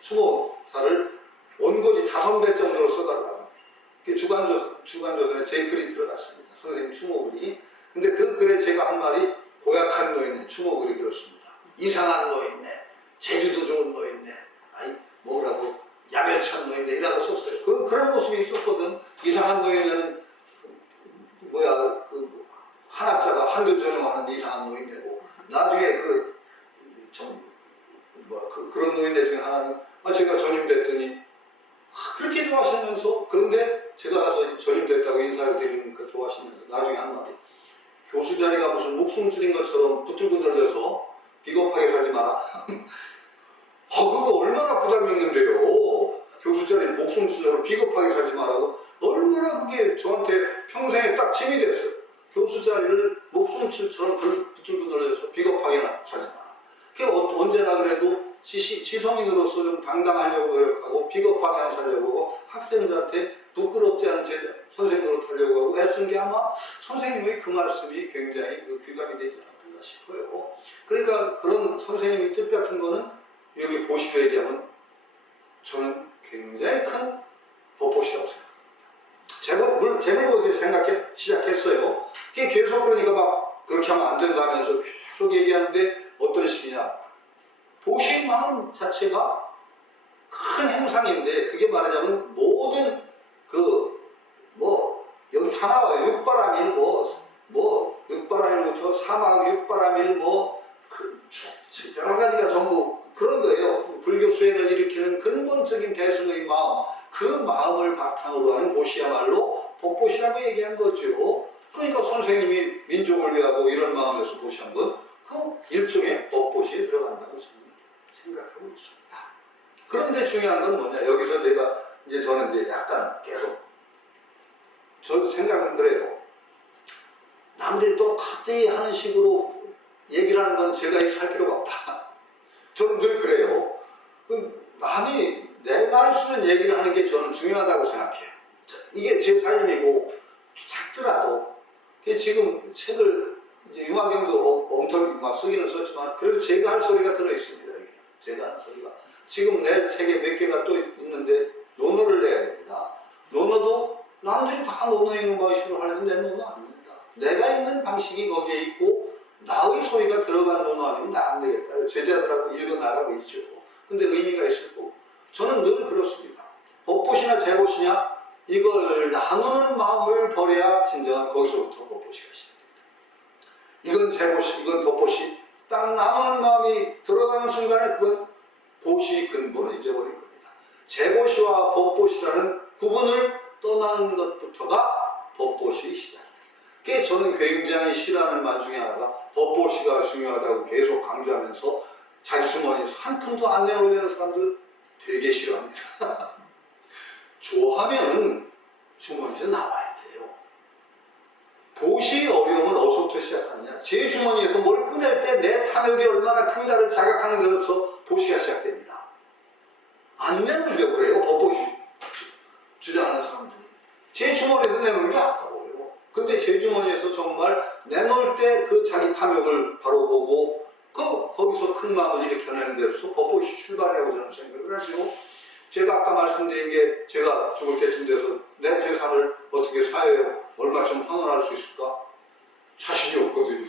추모사를 원고지 5배 정도로 써달라고. 주간조선에 제 글이 들어갔습니다. 선생님 추모글이. 근데 그 글에 제가 한 말이 고약한 노인네, 추모글이 그렇습니다. 이상한 노인네, 제주도 좋은 노인네, 뭐라고 야멸찬 노인네 이라고 썼어요. 그런 모습이 있었거든. 이상한 노인네는 그런 노인네 중에 하나는 제가 전임됐더니 그렇게 좋아하시면서, 그런데 제가 가서 전임됐다고 인사를 드리니까 좋아하시면서 나중에 한마디, 교수 자리가 무슨 목숨 줄인 것처럼 부들부들해서 비겁하게 살지 마라. 그거 얼마나 부담이었는데요. 교수 자리 목숨 줄여서 비겁하게 살지 마라고. 얼마나 그게 저한테 평생에 딱 짐이 됐어요. 교수 자리를 목숨줄처럼 부들부들해서 비겁하게 살지 마라. 그게 언제나 그래도 지성인으로서 좀 당당하려고 노력하고 비겁하게 안 살려고 하고 학생들한테 부끄럽지 않은 선생님으로 하려고 하고 애쓴 게 아마 선생님의 그 말씀이 굉장히 귀감이 되지 않았던가 싶어요. 그러니까 그런 선생님의 뜻 같은 거는 여기 보시고 얘기하면 저는 굉장히 큰 법보시라고 생각합니다. 제목을 생각해 시작했어요. 그게 계속 그러니까 막 그렇게 하면 안 된다면서 계속 얘기하는데 어떤 식이냐. 보시 마음 자체가 큰 행상인데 그게 말하자면 모든 여기 다 나와요. 육바람일 육바람일부터 사막 육바람일 여러 가지가 전부 그런 거예요. 불교 수행을 일으키는 근본적인 대승의 마음, 그 마음을 바탕으로 하는 보시야말로 법보시라고 얘기한 거죠. 그러니까 선생님이 민족을 위하고 이런 마음에서 보시한 건 그 일종의 법보시에 들어간다고 생각하고 있습니다. 그런데 중요한 건 뭐냐? 여기서 저는 이제 약간 계속 저 생각은 그래요. 남들이 똑같이 하는 식으로 얘기를 하는 건 제가 살 필요가 없다. 저는 늘 그래요. 남이 내가 할 수 있는 얘기를 하는 게 저는 중요하다고 생각해요. 이게 제 삶이고 작더라도 지금 책을 이제 융화경도 엉터리 막 쓰기는 썼지만 그래도 제가 할 소리가 들어있습니다. 제가 하는 소리가 지금 내 책에 몇 개가 또 있는데 논어를 내야 됩니다. 논어도 남들이 다 논어 읽는 방식으로 하려면 내 논어 아닙니다. 내가 읽는 방식이 거기에 있고 나의 소리가 들어간 논어 아니면 나 안 되겠다. 제자들하고 읽어나가고 있죠. 근데 의미가 있을 거고 저는 늘 그렇습니다. 법보시냐 제보시냐 이걸 나누는 마음을 버려야 진정한 거기서부터 법보시가 시작됩니다. 이건 제보시, 이건 법보시. 딱 나누는 마음이 들어가는 순간에 그건 보시 근본을 잊어버린 겁니다. 제보시와 법보시라는 구분을 떠나는 것부터가 법보시의 시작입니다. 그게 저는 굉장히 싫어하는 말 중에 하나가 법보시가 중요하다고 계속 강조하면서 자기 주머니에서 한 푼도 안 내놓으려는 사람들 되게 싫어합니다. 좋아하면 주머니에서 나와야 돼요. 보시의 어려움은 어디서부터 시작하느냐? 제 주머니에서 뭘 꺼낼 때 내 탐욕이 얼마나 큰가를 자각하는 데로부터 보시가 시작됩니다. 안 내놓으려고 해요. 법보시 주장하는 사람들이. 제 주머니에서 내놓는 게 아까워요. 근데 제 주머니에서 정말 내놓을 때 그 자기 탐욕을 바로 보고 거기서 큰 마음을 일으켜내는 데로서 법보시 출발이라고 저는 생각을 하죠. 제가 아까 말씀드린 게 제가 죽을 때쯤 돼서 내 재산을 어떻게 사회에 얼마쯤 환원할 수 있을까? 자신이 없거든요.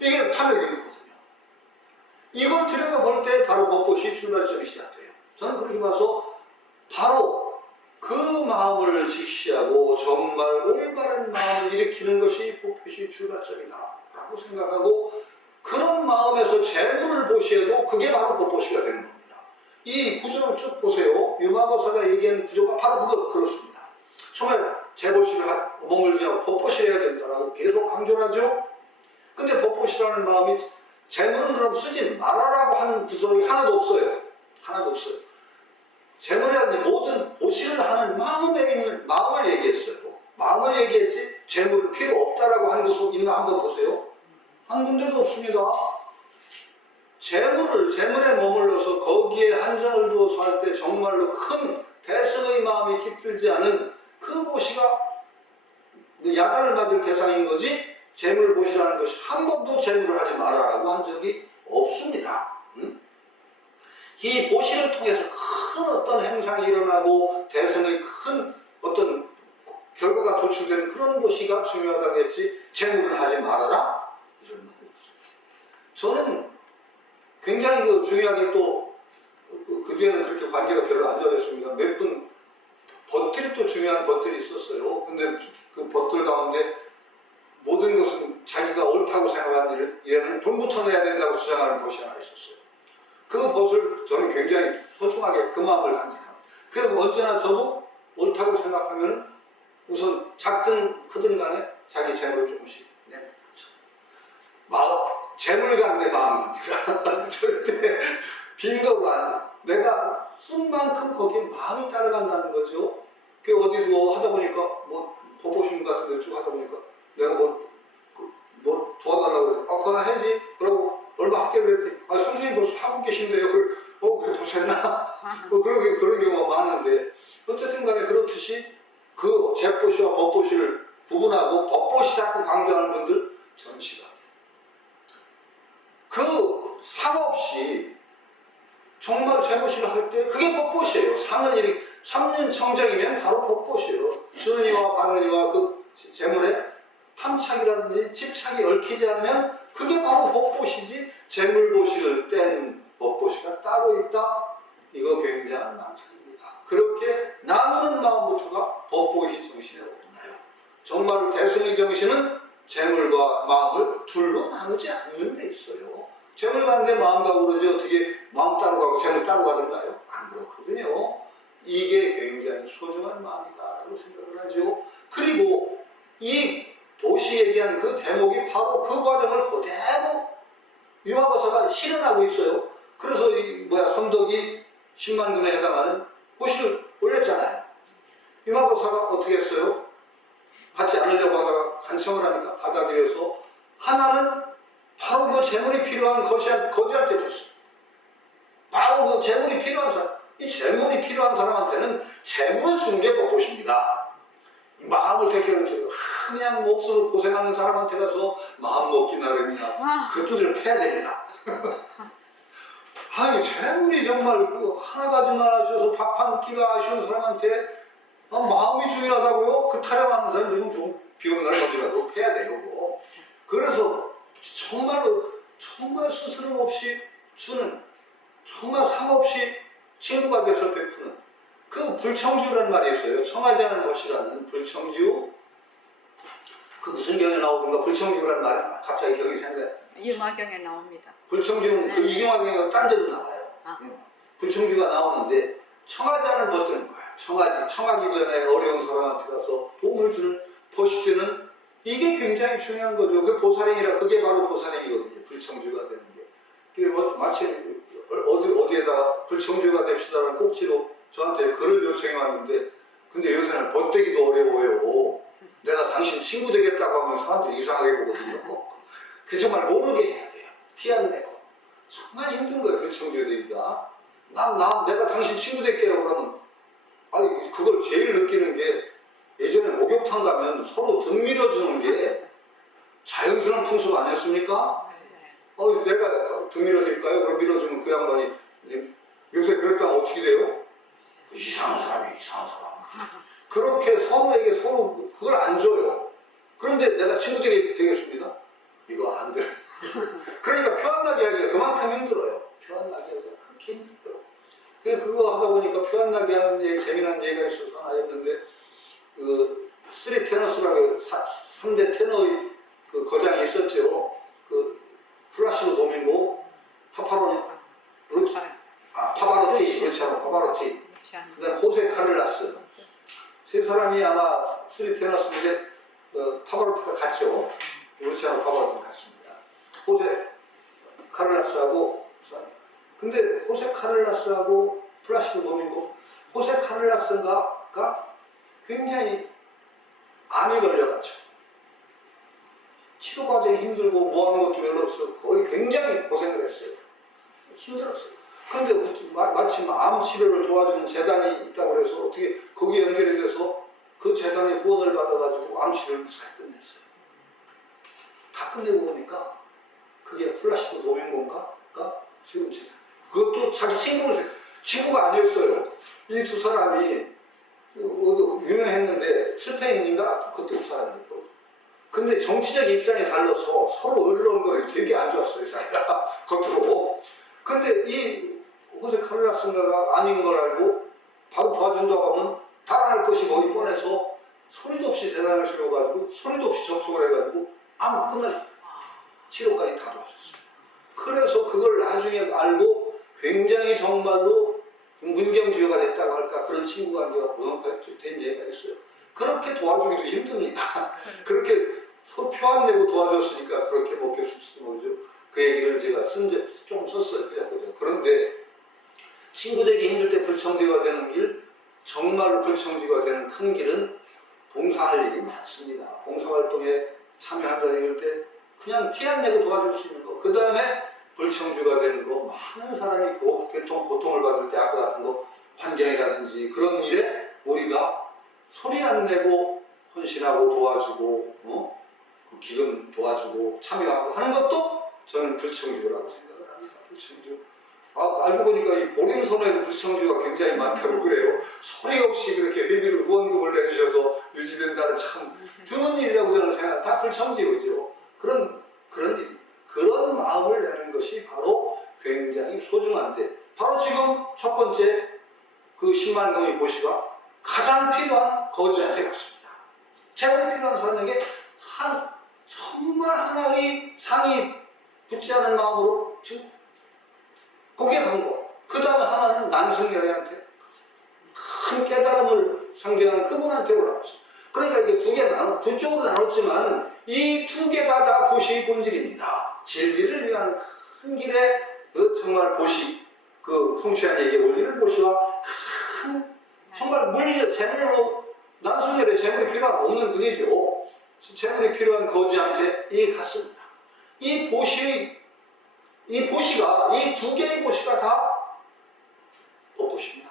이게 탐욕이거든요. 이걸 들여다볼 때 바로 법보시 출발점이 시작돼요. 저는 그렇게 봐서 바로 그 마음을 직시하고 정말 올바른 마음을 일으키는 것이 법보시 출발점이다 라고 생각하고 그런 마음에서 재물을 보시해도 그게 바로 법보시가 되는 겁니다. 이 구조를 쭉 보세요. 유마거사가 얘기하는 구조가 바로 그렇습니다. 처음에 재보시를 머물지 않고 법보시를 해야 된다라고 계속 강조를 하죠. 근데 법보시라는 마음이 재물은 그럼 쓰지 말아라고 하는 구조가 하나도 없어요. 하나도 없어요. 재물이라든지 모든 보시를 하는 마음에 있는 마음을 얘기했어요. 마음을 얘기했지 재물은 필요 없다라고 하는 것이 있나 한번 보세요. 한 군데도 없습니다. 재물에 머물러서 거기에 한정을 두어서 할 때 정말로 큰 대승의 마음이 깃들지 않은 그 보시가 야단을 맞을 대상인 거지 재물을 보시라는 것이 한 번도 재물을 하지 말아라고 한 적이 없습니다. 이 보시를 통해서 큰 어떤 행상이 일어나고 대승의 큰 어떤 결과가 도출되는 그런 보시가 중요하다고 했지 재물을 하지 말아라? 이런 말이 없습니다. 저는 굉장히 중요하게 또 그 뒤에는 그렇게 관계가 별로 안 좋아졌습니다. 몇 분 벗들이 또 중요한 벗들이 있었어요. 근데 그 벗들 가운데 모든 것은 자기가 옳다고 생각하는 일에는 돈부터 내야 된다고 주장하는 벗이 하나 있었어요. 그 벗을 저는 굉장히 소중하게 그 마음을 간직합니다. 그래서 언제나 저도 옳다고 생각하면 우선 작든 크든 간에 자기 재물을 조금씩 내놓죠. 마음, 재물 가는데 마음 갑니다. 절대 빈거가 내가 쓴 만큼 거기에 마음이 따라간다는 거죠. 그 어디도 하다 보니까 뭐 보보신 같은 데 쭉 하다 보니까 내가 뭐 도와달라고 그래서 그거 해야지. 그러고 얼마 할게 그랬더니 선생님 벌써 하고 계신데요. 그래 도셨나? 그런 경우가 많은데 어쨌든 간에 그렇듯이 그 재보시와 법보시를 구분하고 법보시 자꾸 강조하는 분들 전시가 그 상 없이 정말 재보시를 할 때 그게 법보시예요. 상을 이렇게 3년 청정이면 바로 법보시예요. 주은이와 바른이와 그 재물에 탐착이라든지 집착이 얽히지 않으면 그게 바로 법보시지 재물보시를 뗀 법보시가 따로 있다? 이거 굉장한 망설입니다. 그렇게 나누는 마음부터가 법보시 정신이라고 보나요? 정말 대승의 정신은 재물과 마음을 둘로 나누지 않는 데 있어요. 재물 가는데 마음 가고 그러지 어떻게 마음 따로 가고 재물 따로 가던가요? 안 그렇거든요. 이게 굉장히 소중한 마음이다라고 생각을 하죠. 그리고 이 도시 얘기한 그 대목이 바로 그 과정을 그대로 유마거사가 실현하고 있어요. 그래서 선덕이 10만 금에 해당하는 보시를 올렸잖아요. 유마거사가 어떻게 했어요? 받지 않으려고 하다가 간청을 하니까 받아들여서 하나는 바로 그 재물이 필요한 거지한테 줬어요. 바로 그 재물이 필요한 사람, 이 재물이 필요한 사람한테는 재물을 주는 게 법보십니다. 마음을 택해놓죠. 그냥 몹쓸 고생하는 사람한테 가서 마음 먹기 나름이나 그 뜻을 패야 됩니다. 아니 재물이 정말 하나 가지만 하셔서 밥 한 끼가 아쉬운 사람한테 마음이 중요하다고요? 그 타령하는 사람 좀 비오는 날 먼저라도 패야 돼요. 그래서 정말 스스럼 없이 주는, 정말 상 없이 친구가 돼서 베푸는 그 불청주라는 말이 있어요. 청하지 않은 것이라는 불청주. 그 무슨 경에 나오던가 불청주라는 말이 갑자기 기억이 생각나요. 유마경에 나옵니다. 불청주는 네. 그 이경화경에 딴 데도 나와요. 불청주가 나오는데 청하지 않은 것들은 거예요. 청하기 전에 어려운 사람한테 가서 도움을 주는 보시기는 이게 굉장히 중요한 거죠. 그 보살행이라 그게 바로 보살행이거든요. 불청주가 되는 게. 그게 마치 어디에다 불청주가 됩시다라는 꼭지로 저한테 글을 요청해 왔는데 근데 요새는 버티기도 어려워요. 내가 당신 친구 되겠다고 하면 사람들이 이상하게 보거든요. 그 정말 모르게 해야 돼요. 티 안 내고. 정말 힘든 거예요. 불청주 되기가. 내가 당신 친구 될게요. 그러면 그걸 제일 느끼는 게 예전에 목욕탕 가면 서로 등 밀어주는 게 자연스러운 풍습 아니었습니까? 내가 등 밀어드릴까요? 그럼 밀어주면 그 양반이 요새 그랬다면 어떻게 돼요? 이상한 사람. 그렇게 서로에게 서로 그걸 안 줘요. 그런데 내가 친구 되겠습니다? 이거 안 돼. 그러니까 표현나게 하기가 그만큼 힘들어요. 표현나게 하기가 그렇게 힘들어요. 그거 하다 보니까 표현나게 하는 재미난 얘기가 있어서 하나 했는데 그 쓰리 테너스라고 3대 테너의 그 거장이 있었죠. 그 플라시도 도밍고, 파바로티, 파바로티, 그다음 호세 카를라스. 세 사람이 아마 쓰리 테너스인데 파바로티가 같죠. 루치아노 파바로티가 같습니다. 호세 카를라스하고 근데 호세 카를라스하고 플라시도 도밍고, 호세 카를라스가 굉장히 암이 걸려가지고 치료 과정이 힘들고 뭐 하는 것도 별로 없어요. 거의 굉장히 고생을 했어요. 힘들었어요. 그런데 마침 암 치료를 도와주는 재단이 있다고 해서 어떻게 거기에 연결이 돼서 그 재단의 후원을 받아가지고 암 치료를 잘 끝냈어요. 다 끝내고 보니까 그게 플라시도 도밍고인가가 세운 재단. 그것도 자기 친구가 아니었어요. 이 두 사람이 유명했는데 스페인인가 그때 그 사람이고. 근데 정치적 입장이 달라서 서로 어려운 거에 되게 안 좋았어요, 사이가 겉으로. 근데 이 호세 카를라스가 아닌 걸 알고 바로 도와준다고 하면 달아날 것이 거의 뻔해서 소리도 없이 재단을 세워가지고 소리도 없이 접촉을 해가지고 치료까지 다 도와줬어요. 그래서 그걸 나중에 알고 굉장히 정말로 문경주의가 됐다고 할까 그런 친구가 이제 고등학교에 된 예가 있어요. 그렇게 도와주기도 힘듭니다. 그렇게 표 안 내고 도와줬으니까 그렇게 먹혔을지 모르죠. 그 얘기를 제가 좀 썼어요. 그런데 친구 되기 힘들 때 불청지가 되는 길, 정말 불청지가 되는 큰 길은 봉사할 일이 많습니다. 봉사활동에 참여한다 이럴 때 그냥 티 안 내고 도와줄 수 있는 거. 그 다음에 불청주가 되는 거, 많은 사람이 고통을 받을 때 아까 같은 거 환경이라든지 그런 일에 우리가 소리 안 내고 헌신하고 도와주고 그 기금 도와주고 참여하고 하는 것도 저는 불청주라고 생각을 합니다. 불청주. 알고 보니까 이 보림선에도 불청주가 굉장히 많다고 그래요. 소리 없이 그렇게 회비를 후원금을 내주셔서 유지된다는 참 드문 일이라고 저는 생각합니다. 다 불청지죠. 그런 마음을 내는 것이 바로 굉장히 소중한데, 바로 지금 첫 번째 그 10만 금의 보시가 가장 필요한 거지한테 갔습니다. 재물이 필요한 사람에게 정말 하나의 상이 붙지 않은 마음으로 거기에 간 거. 그 다음에 하나는 난승열애한테 큰 깨달음을 상징하는 그분한테 올라갔어요. 그러니까 이게 두 쪽으로 나눴지만 이 두 개가 다 보시의 본질입니다. 진리를 위한 큰 길에 정말 보시, 그 성취한 얘기 원리를 보시와 가장 정말 재물로 난승열애 재물이 필요한 없는 분이죠. 재물이 필요한 거지한테 갔습니다. 이 보시가 이 두 개의 보시가 다 법보시입니다.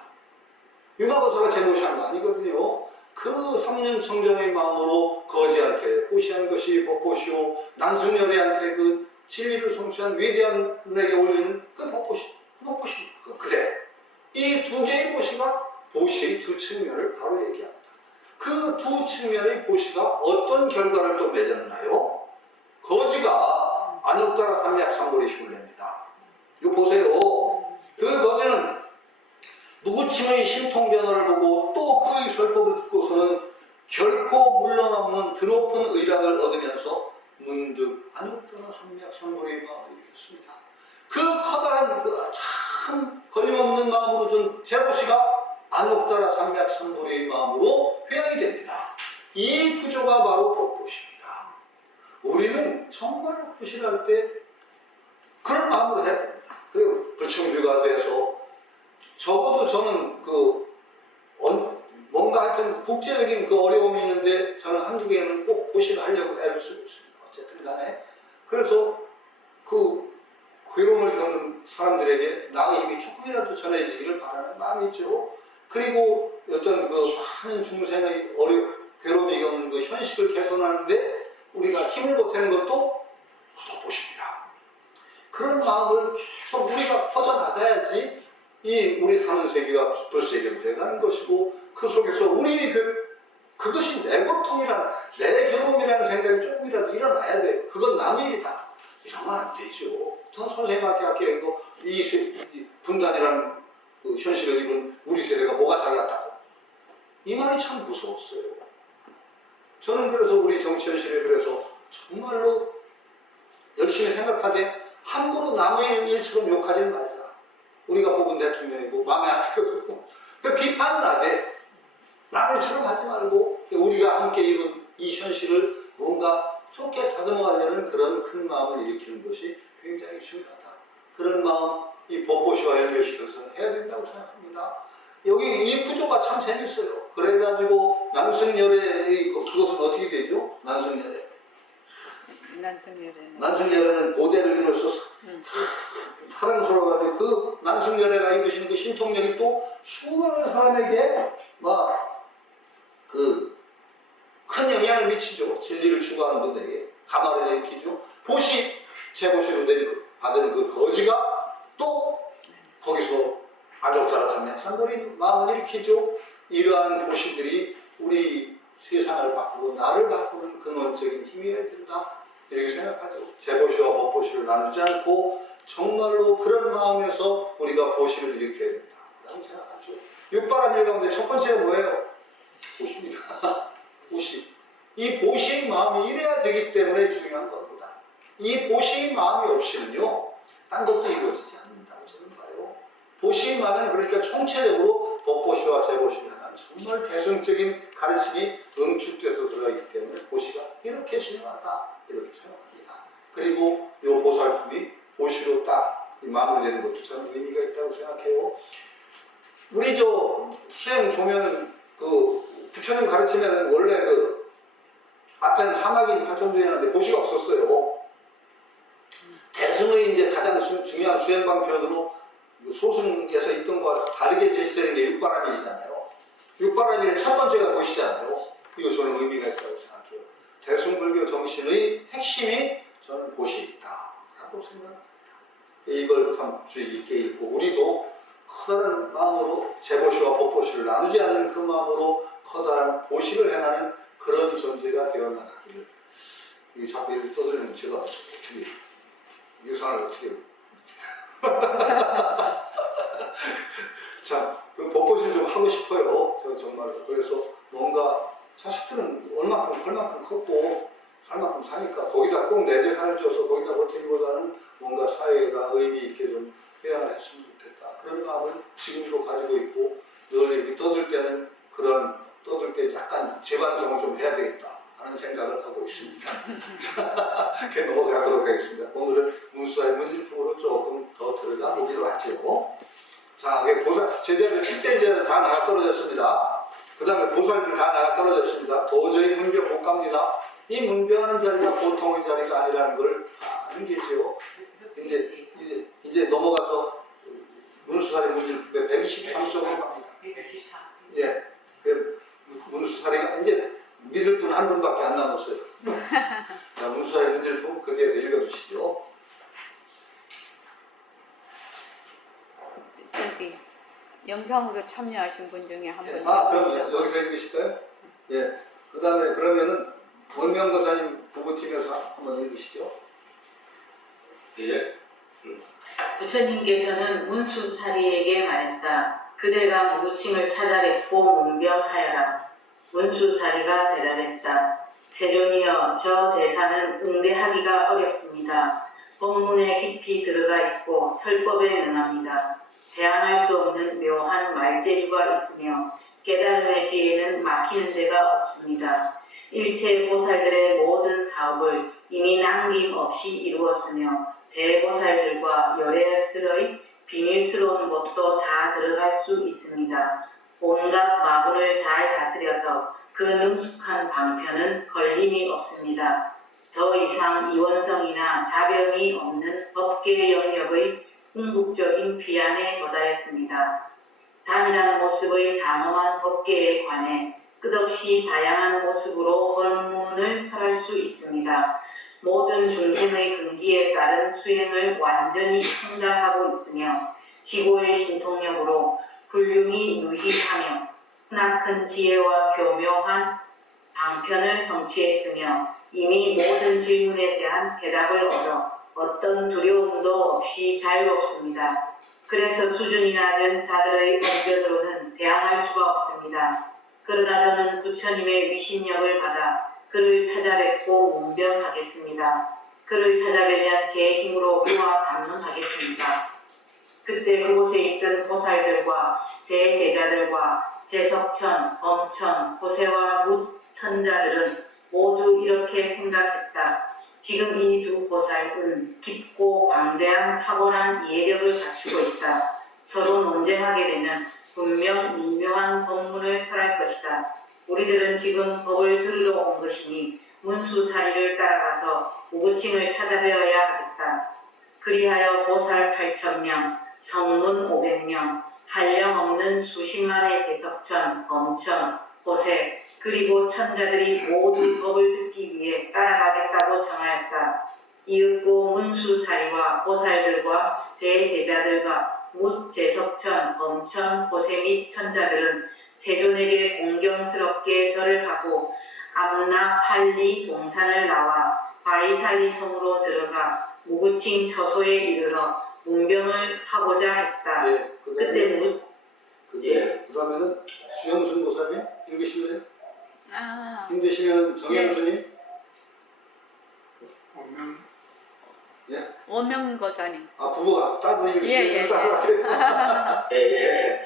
유마거사가 제보시한 거 아니거든요. 그 3년 청정의 마음으로 거지한테 보시한 것이 법보시오, 난승열애한테 그 진리를 성취한 위대한 내게 올리는 그 법보시입니다. 그래. 이 두 개의 보시가 보시의 두 측면을 바로 얘기합니다. 그 두 측면의 보시가 어떤 결과를 또 맺었나요? 거지가 안욕따라 삼맥삼보리 힘을 냅니다. 이거 보세요. 그 거지는 누구침의 신통변화를 보고 또 그의 설법을 듣고서는 결코 물러넘는 드높은 의락을 얻으면서 문득 안욕따라 삼맥삼보리의 마음을 일으켰습니다. 그 커다란 참 걸림없는 마음으로 준 제보시가 안욕따라 삼맥삼보리의 마음으로 회양이 됩니다. 이 구조가 바로 법보시입니다. 우리는 정말 부실할 때 그런 마음으로 해야 됩니다. 그 불청주가 돼서 적어도 저는 뭔가 하여튼 국제적인 어려움이 있는데 저는 한두 개는 꼭 보시를 하려고 애를 쓰고 있습니다. 어쨌든 간에. 그래서 괴로움을 겪는 사람들에게 나의 힘이 조금이라도 전해지기를 바라는 마음이 있죠. 그리고 어떤 많은 중생의 괴로움이 겪는 현실을 개선하는데 우리가 힘을 보태는 것도 덮보십니다. 그런 마음을 계속 우리가 퍼져나가야지 우리 사는 세계가 불세계로 돼가는 것이고, 그 속에서 그것이 내 고통이라는, 내 괴로움이라는 생각이 조금이라도 일어나야 돼요. 그건 남의 일이다. 이러면 안 되죠. 선생님한테 아까 이 분단이라는 현실을 입은 우리 세대가 뭐가 잘났다고. 이 말이 참 무서웠어요. 저는 그래서 우리 정치 현실에 그래서 정말로 열심히 생각하되 함부로 남의 일처럼 욕하지 말자. 우리가 뽑은 대통령이고 마음에 안 들어도 비판은 안 돼. 남의 일처럼 하지 말고 우리가 함께 이룬 이 현실을 뭔가 좋게 다듬어가려는 그런 큰 마음을 일으키는 것이 굉장히 중요하다. 그런 마음 이 법보시와 연결시켜서 해야 된다고 생각합니다. 여기 이 구조가 참 재밌어요. 그래가지고 난승열애 그것은 어떻게 되죠? 난승열애. 난승열애는 고대를 이뤄서 사랑스러워가지고 그 난승열애가 이루시는 그 신통력이 또 수많은 사람에게 큰 영향을 미치죠. 진리를 추구하는 분에게 가마를 일으키죠. 제보시로 받은 그 거지가 또 거기서 안욕따라 삼맥삼보리 마음을 일으키죠. 이러한 보시들이 우리 세상을 바꾸고 나를 바꾸는 근원적인 힘이어야 된다. 이렇게 생각하죠. 제보시와 법보시를 나누지 않고 정말로 그런 마음에서 우리가 보시를 일으켜야 된다. 라고 생각하죠. 육바람 일 가운데 첫 번째가 뭐예요? 보시입니다. 보시. 이 보시의 마음이 이래야 되기 때문에 중요한 겁니다. 이 보시의 마음이 없이는요, 딴 것도 이루어지지 않는다고 저는 봐요. 보시마면 그러니까 총체적으로 법보시와 재보시를 하는 정말 대승적인 가르침이 응축돼서 들어있기 때문에 보시가 이렇게 중요하다 이렇게 생각합니다. 그리고 이 보살품이 보시로 딱 마무리되는 것도 저는 의미가 있다고 생각해요. 우리 저 수행 조면은 그 부처님 가르치면 원래 그 앞에는 사막이 활동되었는데 보시가 없었어요. 대승의 이제 가장 중요한 수행 방편으로 소승에서 있던 것과 다르게 제시되는 게 육바라밀이잖아요. 육바라밀의 첫 번째가 보시잖아요. 이것은 의미가 있다고 생각해요. 대승불교 정신의 핵심이 저는 보시에 있다라고 생각합니다. 이걸 참 주의 깊게 읽고 우리도 커다란 마음으로 재보시와 법보시를 나누지 않는 그 마음으로 커다란 보시를 행하는 그런 존재가 되어 나가기를. 이 자꾸 이렇게 떠들면 제가 어떻게 유산을 어떻게 자, 그 법보시를 좀 하고 싶어요. 제가 정말. 그래서 뭔가 자식들은 얼마큼 헐만큼 컸고 살만큼 사니까 거기다 꼭 내재 살을 쪄서 거기다 버티기보다는 뭔가 사회가 의미 있게 좀 회양을 했으면 좋겠다. 그런 마음을 지금도 가지고 있고 늘 이렇게 떠들 때는 그런 떠들 때 약간 재반성을 좀 해야 되겠다 하는 생각을 하고 있습니다. 자, 넘어가도록 하겠습니다. 오늘은 문수사의 문질품으로 조금 더 들어가 보기로 하죠. 자, 보살 제자들 10대 제자들 다 나가 떨어졌습니다. 그 다음에 보살들 다 나가 떨어졌습니다. 도저히 문병 못 갑니다. 이 문병하는 자리가 보통의 자리가 아니라는 걸 아는 게죠. 이제 넘어가서 문수사의 문질품에 123쪽으로 갑니다. 114. 예, 그 문수사리가 이제 믿을 분 한 분밖에 안 남았어요. 자, 문수사의 문질품 그대로 읽어주시죠. 저기 영상으로 참여하신 분 중에 한 분. 그럼 여기서 읽으실까요? 예. 그 다음에 그러면은 원명거사님 부부팀에서 한번 읽으시죠. 예. 부처님께서는 문수사리에게 말했다. 그대가 무구칭을 찾아뵙고 문병하여라. 문수사리가 대답했다. 세존이여, 저 대사는 응대하기가 어렵습니다. 법문에 깊이 들어가 있고 설법에 능합니다. 대항할 수 없는 묘한 말재주가 있으며 깨달음의 지혜는 막히는 데가 없습니다. 일체 보살들의 모든 사업을 이미 남김없이 이루었으며 대보살들과 열애들의 비밀스러운 것도 다 들어갈 수 있습니다. 온갖 마분을 잘 다스려서 그 능숙한 방편은 걸림이 없습니다. 더 이상 이원성이나 자병이 없는 법계 영역의 궁극적인 비안에 도달했습니다. 단일한 모습의 장엄한 법계에 관해 끝없이 다양한 모습으로 법문을 설할 수 있습니다. 모든 중생의 근기에 따른 수행을 완전히 통달하고 있으며 지고의 신통력으로 훌륭히 누희하며 크나큰 지혜와 교묘한 방편을 성취했으며 이미 모든 질문에 대한 대답을 얻어 어떤 두려움도 없이 자유롭습니다. 그래서 수준이 낮은 자들의 언변으로는 대항할 수가 없습니다. 그러나 저는 부처님의 위신력을 받아 그를 찾아뵙고 문병하겠습니다. 그를 찾아뵈면 제 힘으로 그와 감문하겠습니다. 그때 그곳에 있던 보살들과 대제자들과 제석천, 범천, 보세와 무천자들은 모두 이렇게 생각했다. 지금 이 두 보살은 깊고 광대한 타고난 이해력을 갖추고 있다. 서로 논쟁하게 되면 분명 미묘한 법문을 설할 것이다. 우리들은 지금 법을 들으러 온 것이니 문수사리를 따라가서 무구칭을 찾아뵈어야 하겠다. 그리하여 보살 8,000명, 성문 500명, 한량없는 수십만의 제석천, 범천, 보세, 그리고 천자들이 모두 법을 듣기 위해 따라가겠다고 정하였다. 이윽고 문수사리와 보살들과 대제자들과 묻제석천, 범천, 보세 및 천자들은 세존에게 공경스럽게 절을 하고 암나 팔리 동산을 나와 바이살리 성으로 들어가 무구칭 처소에 이르러 문병을 하고자 했다. 예, 그때 그러면은 주영순 보사님 읽으시면요. 아, 힘드시면 정영수님. 보면 예. 오명거자님. 부부가 따로 예, 일시에 예. 따라가세요. 예.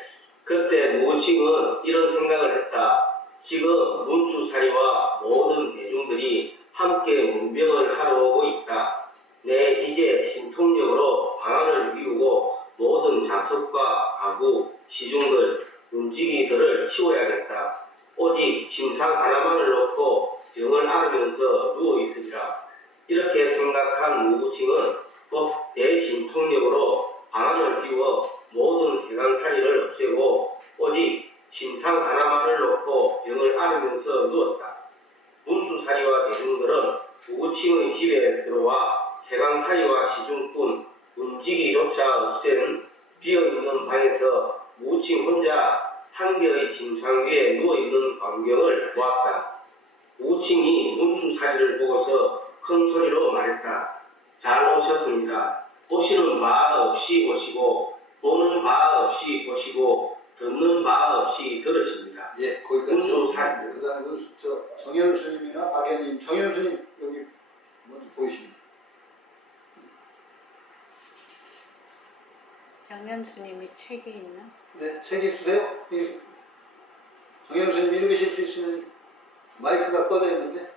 그때 무호칭은 이런 생각을 했다. 지금 문수사리와 모든 대중들이 함께 문병을 하러 오고 있다. 내 이제 신통력으로 방안을 비우고 모든 자석과 가구, 시중들, 움직이들을 치워야겠다. 오직 침상 하나만을 놓고 병을 앓으면서 누워있으리라. 이렇게 생각한 무호칭은 곧 대신통력으로 방안을 비워 모든 세간살이를 없애고 오직 침상 하나만을 놓고 병을 앓으면서 누웠다. 문수사리와 대중들은 무호칭의 집에 들어와 세간살이와 시중뿐 움직이조차 없앤 비어있는 방에서 무호칭 혼자 한 개의 침상 위에 누워있는 광경을 보았다. 무호칭이 문수사리를 보고서 큰 소리로 말했다. 잘 오셨습니다. 보시는 바 없이 보시고 보는 바 없이 보시고 듣는 바 없이 들으십니다. 예, 거기까지. 문수사리. 그 다음에 정현수님이나 박연님, 정현수님 여기 먼저 보이십니다. 정현수님이 책이 있나? 네, 책 있으세요? 정현수님 읽으실 수 있으면 마이크가 꺼져 있는데.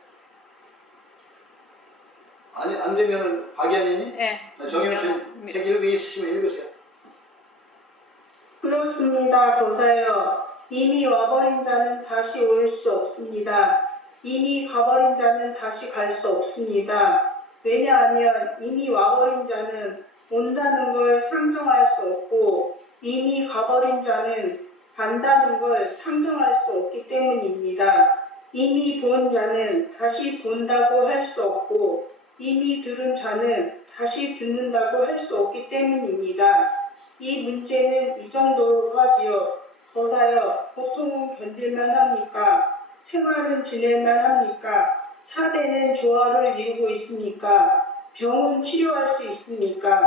아니, 안 되면 박연희님? 네. 정현수님 책 읽으시면 읽으세요. 그렇습니다, 보사여. 이미 와버린 자는 다시 올 수 없습니다. 이미 가버린 자는 다시 갈 수 없습니다. 왜냐하면 이미 와버린 자는 온다는 걸 상정할 수 없고 이미 가버린 자는 간다는 걸 상정할 수 없기 때문입니다. 이미 본 자는 다시 본다고 할 수 없고 이미 들은 자는 다시 듣는다고 할 수 없기 때문입니다. 이 문제는 이 정도로 하지요. 거사여, 고통은 견딜만 합니까? 생활은 지낼만 합니까? 사대는 조화를 이루고 있습니까? 병은 치료할 수 있습니까?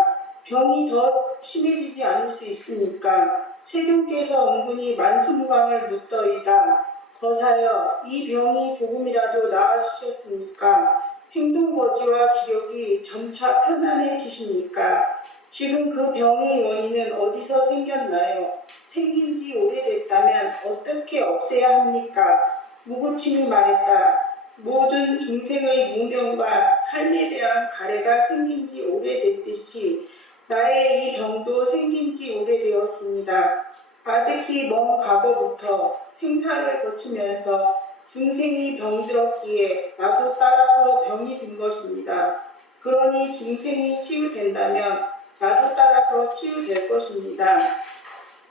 병이 더 심해지지 않을 수 있습니까? 세존께서 은근히 만수무강을 묻더이다. 거사여, 이 병이 조금이라도 나아지셨습니까? 행동거지와 기력이 점차 편안해지십니까? 지금 그 병의 원인은 어디서 생겼나요? 생긴 지 오래됐다면 어떻게 없애야 합니까? 무고침이 말했다. 모든 중생의 문명과 삶에 대한 가래가 생긴 지 오래됐듯이 나의 이 병도 생긴 지 오래되었습니다. 아득히 먼 과거부터 생사를 거치면서 중생이 병들었기에 나도 따라서 병이 든 것입니다. 그러니 중생이 치유된다면 나도 따라서 치유될 것입니다.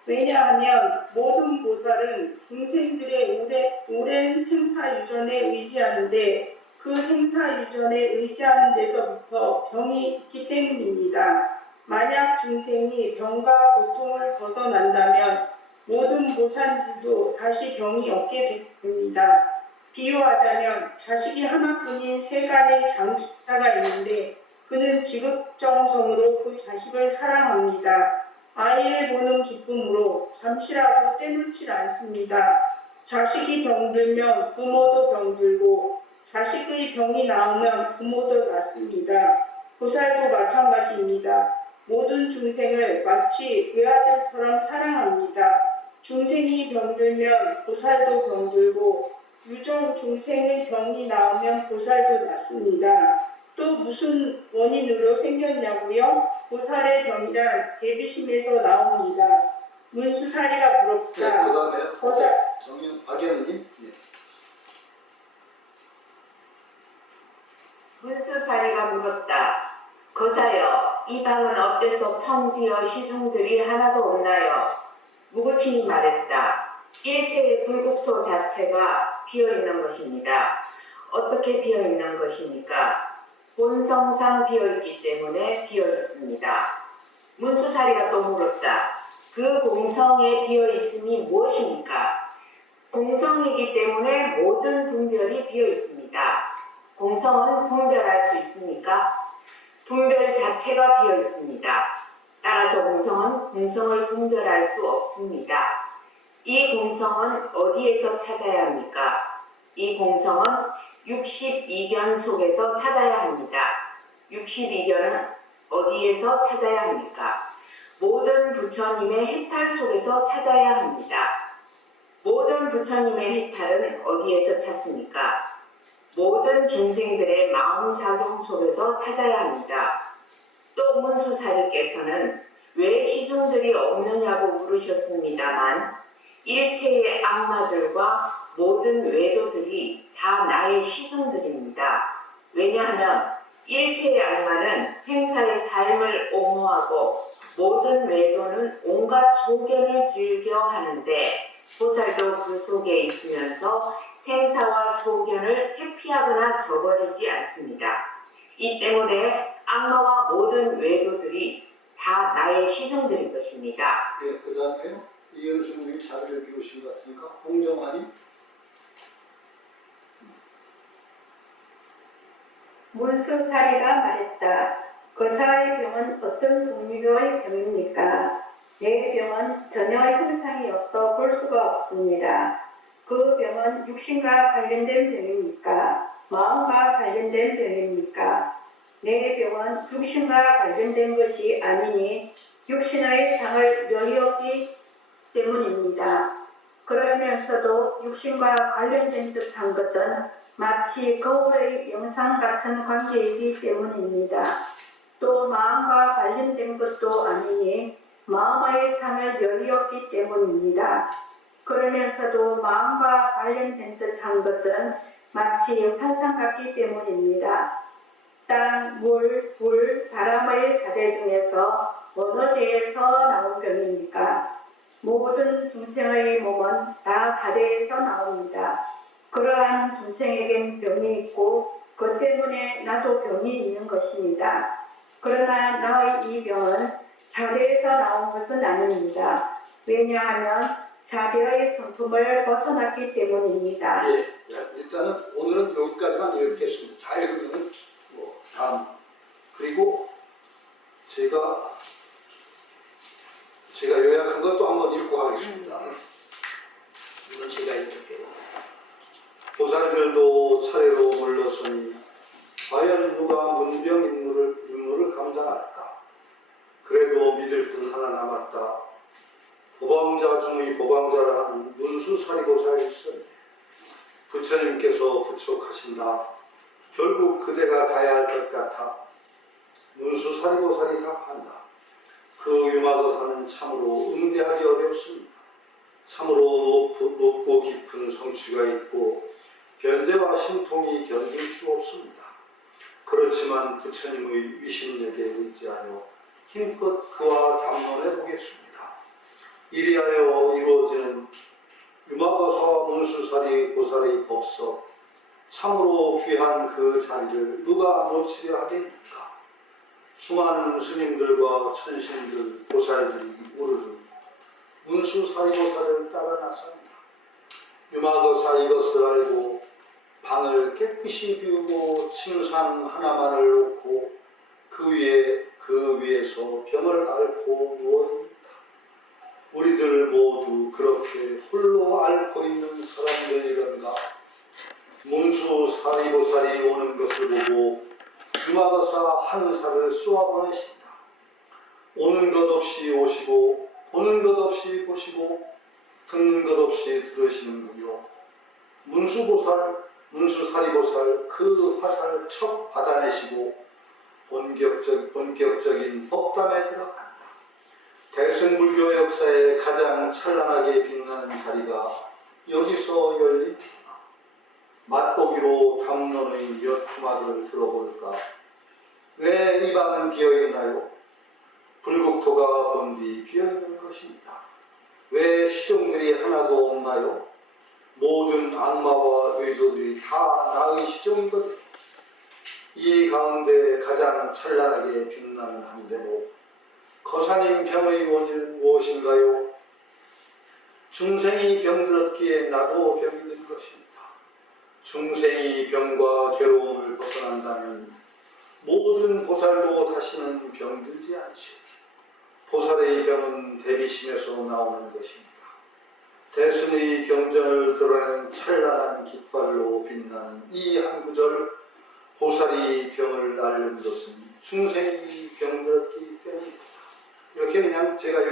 왜냐하면 모든 보살은 중생들의 오랜 생사유전에 의지하는데 그 생사유전에 의지하는 데서부터 병이 있기 때문입니다. 만약 중생이 병과 고통을 벗어난다면 모든 보살들도 다시 병이 없게 됩니다. 비유하자면 자식이 하나뿐인 세간의 장자가 있는데 그는 지극정성으로 그 자식을 사랑합니다. 아이를 보는 기쁨으로 잠시라도 떼놓질 않습니다. 자식이 병들면 부모도 병들고 자식의 병이 나오면 부모도 낫습니다. 보살도 마찬가지입니다. 모든 중생을 마치 외아들처럼 사랑합니다. 중생이 병들면 보살도 병들고 유정 중생의 병이 나오면 보살도 낫습니다. 또 무슨 원인으로 생겼냐고요? 보살의 병이란 대비심에서 나옵니다. 문수사리가 네, 부럽다. 그 다음에 보살. 박연희님. 예. 문수사리가 물었다. 거사여, 이 방은 어째서 텅 비어 시중들이 하나도 없나요? 무고친이 말했다. 일체의 불국토 자체가 비어있는 것입니다. 어떻게 비어있는 것입니까? 본성상 비어있기 때문에 비어있습니다. 문수사리가 또 물었다. 그 공성에 비어있음이 무엇입니까? 공성이기 때문에 모든 분별이 비어있습니다. 공성은 분별할 수 있습니까? 분별 자체가 비어있습니다. 따라서 공성은 공성을 분별할 수 없습니다. 이 공성은 어디에서 찾아야 합니까? 이 공성은 62견 속에서 찾아야 합니다. 62견은 어디에서 찾아야 합니까? 모든 부처님의 해탈 속에서 찾아야 합니다. 모든 부처님의 해탈은 어디에서 찾습니까? 모든 중생들의 마음작용 속에서 찾아야 합니다. 또 문수사리께서는 왜 시중들이 없느냐고 물으셨습니다만 일체의 악마들과 모든 외도들이 다 나의 시중들입니다. 왜냐하면 일체의 악마는 생사의 삶을 옹호하고 모든 외도는 온갖 소견을 즐겨 하는데 보살도 그 속에 있으면서 생사와 소견을 회피하거나 저버리지 않습니다. 이 때문에 악마와 모든 외도들이 다 나의 시중들인 것입니다. 예, 그 다음에 이은수님이 자리를 비우신 것 같으니까 홍정환이 문수사리가 말했다. 거사의 병은 어떤 종류의 병입니까? 내 병은 전혀 형상이 없어 볼 수가 없습니다. 그 병은 육신과 관련된 병입니까? 마음과 관련된 병입니까? 내 병은 육신과 관련된 것이 아니니 육신의 상을 여리었기 때문입니다. 그러면서도 육신과 관련된 듯한 것은 마치 거울의 영상 같은 관계이기 때문입니다. 또 마음과 관련된 것도 아니니 마음의 상을 여리었기 때문입니다. 그러면서도 마음과 관련된 듯한 것은 마치 환상 같기 때문입니다. 땅, 물, 불, 바람의 사대 중에서 어느 데에서 나온 병입니까? 모든 중생의 몸은 다 사대에서 나옵니다. 그러한 중생에겐 병이 있고 그 때문에 나도 병이 있는 것입니다. 그러나 나의 이 병은 사대에서 나온 것은 아닙니다. 왜냐하면 사대의 성품을 벗어났기 때문입니다. 예, 일단은 오늘은 여기까지만 읽겠습니다. 다 읽으면 다음 그리고 제가 요약한 것도 한번 읽고 하겠습니다. 이건 제가 읽을게요. 보살들도 차례로 물러서니 과연 누가 문병 인물을 감당할까? 그래도 믿을 분 하나 남았다. 보방자 중의 보방자라 하는 문수사리보살이 있었네. 부처님께서 부촉하신다. 결국 그대가 가야 할 것 같아. 문수사리보살이 답한다. 그 유마도사는 참으로 응대하기 어렵습니다. 참으로 높고 깊은 성취가 있고 변제와 신통이 견딜 수 없습니다. 그렇지만 부처님의 위신력에 의지하여 힘껏 그와 담론해 보겠습니다. 이리하여 이루어지는 유마도사와 문수사리 보살의 법석, 참으로 귀한 그 자리를 누가 놓치려 하겠습니까? 수많은 스님들과 천신들, 보살들이 우르르 문수사리보살을 따라 나섭니다. 유마도사 이것을 알고 방을 깨끗이 비우고 침상 하나만을 놓고 그 위에서 병을 앓고 누워있다. 우리들 모두 그렇게 홀로 앓고 있는 사람들이런가? 문수사리보살이 오는 것을 보고 유마도사 한 살을 쏘아보내신다. 오는 것 없이 오시고 보는 것 없이 보시고 듣는 것 없이 들으시는군요. 문수사리보살 그 화살을 척 받아내시고 본격적인 법담에 들어간다. 대승불교 역사에 가장 찬란하게 빛나는 자리가 여기서 열립니다. 맛보기로 담론의 몇 토막을 들어볼까? 왜 이 방은 비어있나요? 불국토가 본디 비어있는 것입니다. 왜 시종들이 하나도 없나요? 모든 악마와 의도들이 다 나의 시종이거든요. 이 가운데 가장 찬란하게 빛나는 한 대목, 거사님 병의 원인은 무엇인가요? 중생이 병들었기에 나도 병이 든 것입니다. 중생이 병과 괴로움을 벗어난다면 모든 보살도 다시는 병들지 않지요. 보살의 병은 대비심에서 나오는 것입니다. 대승의 경전을 드러내는 찬란한 깃발로 빛나는 이 한 구절, 보살이 병을 앓는 것은 중생이 병들었기 때문입니다. 이렇게 그냥 제가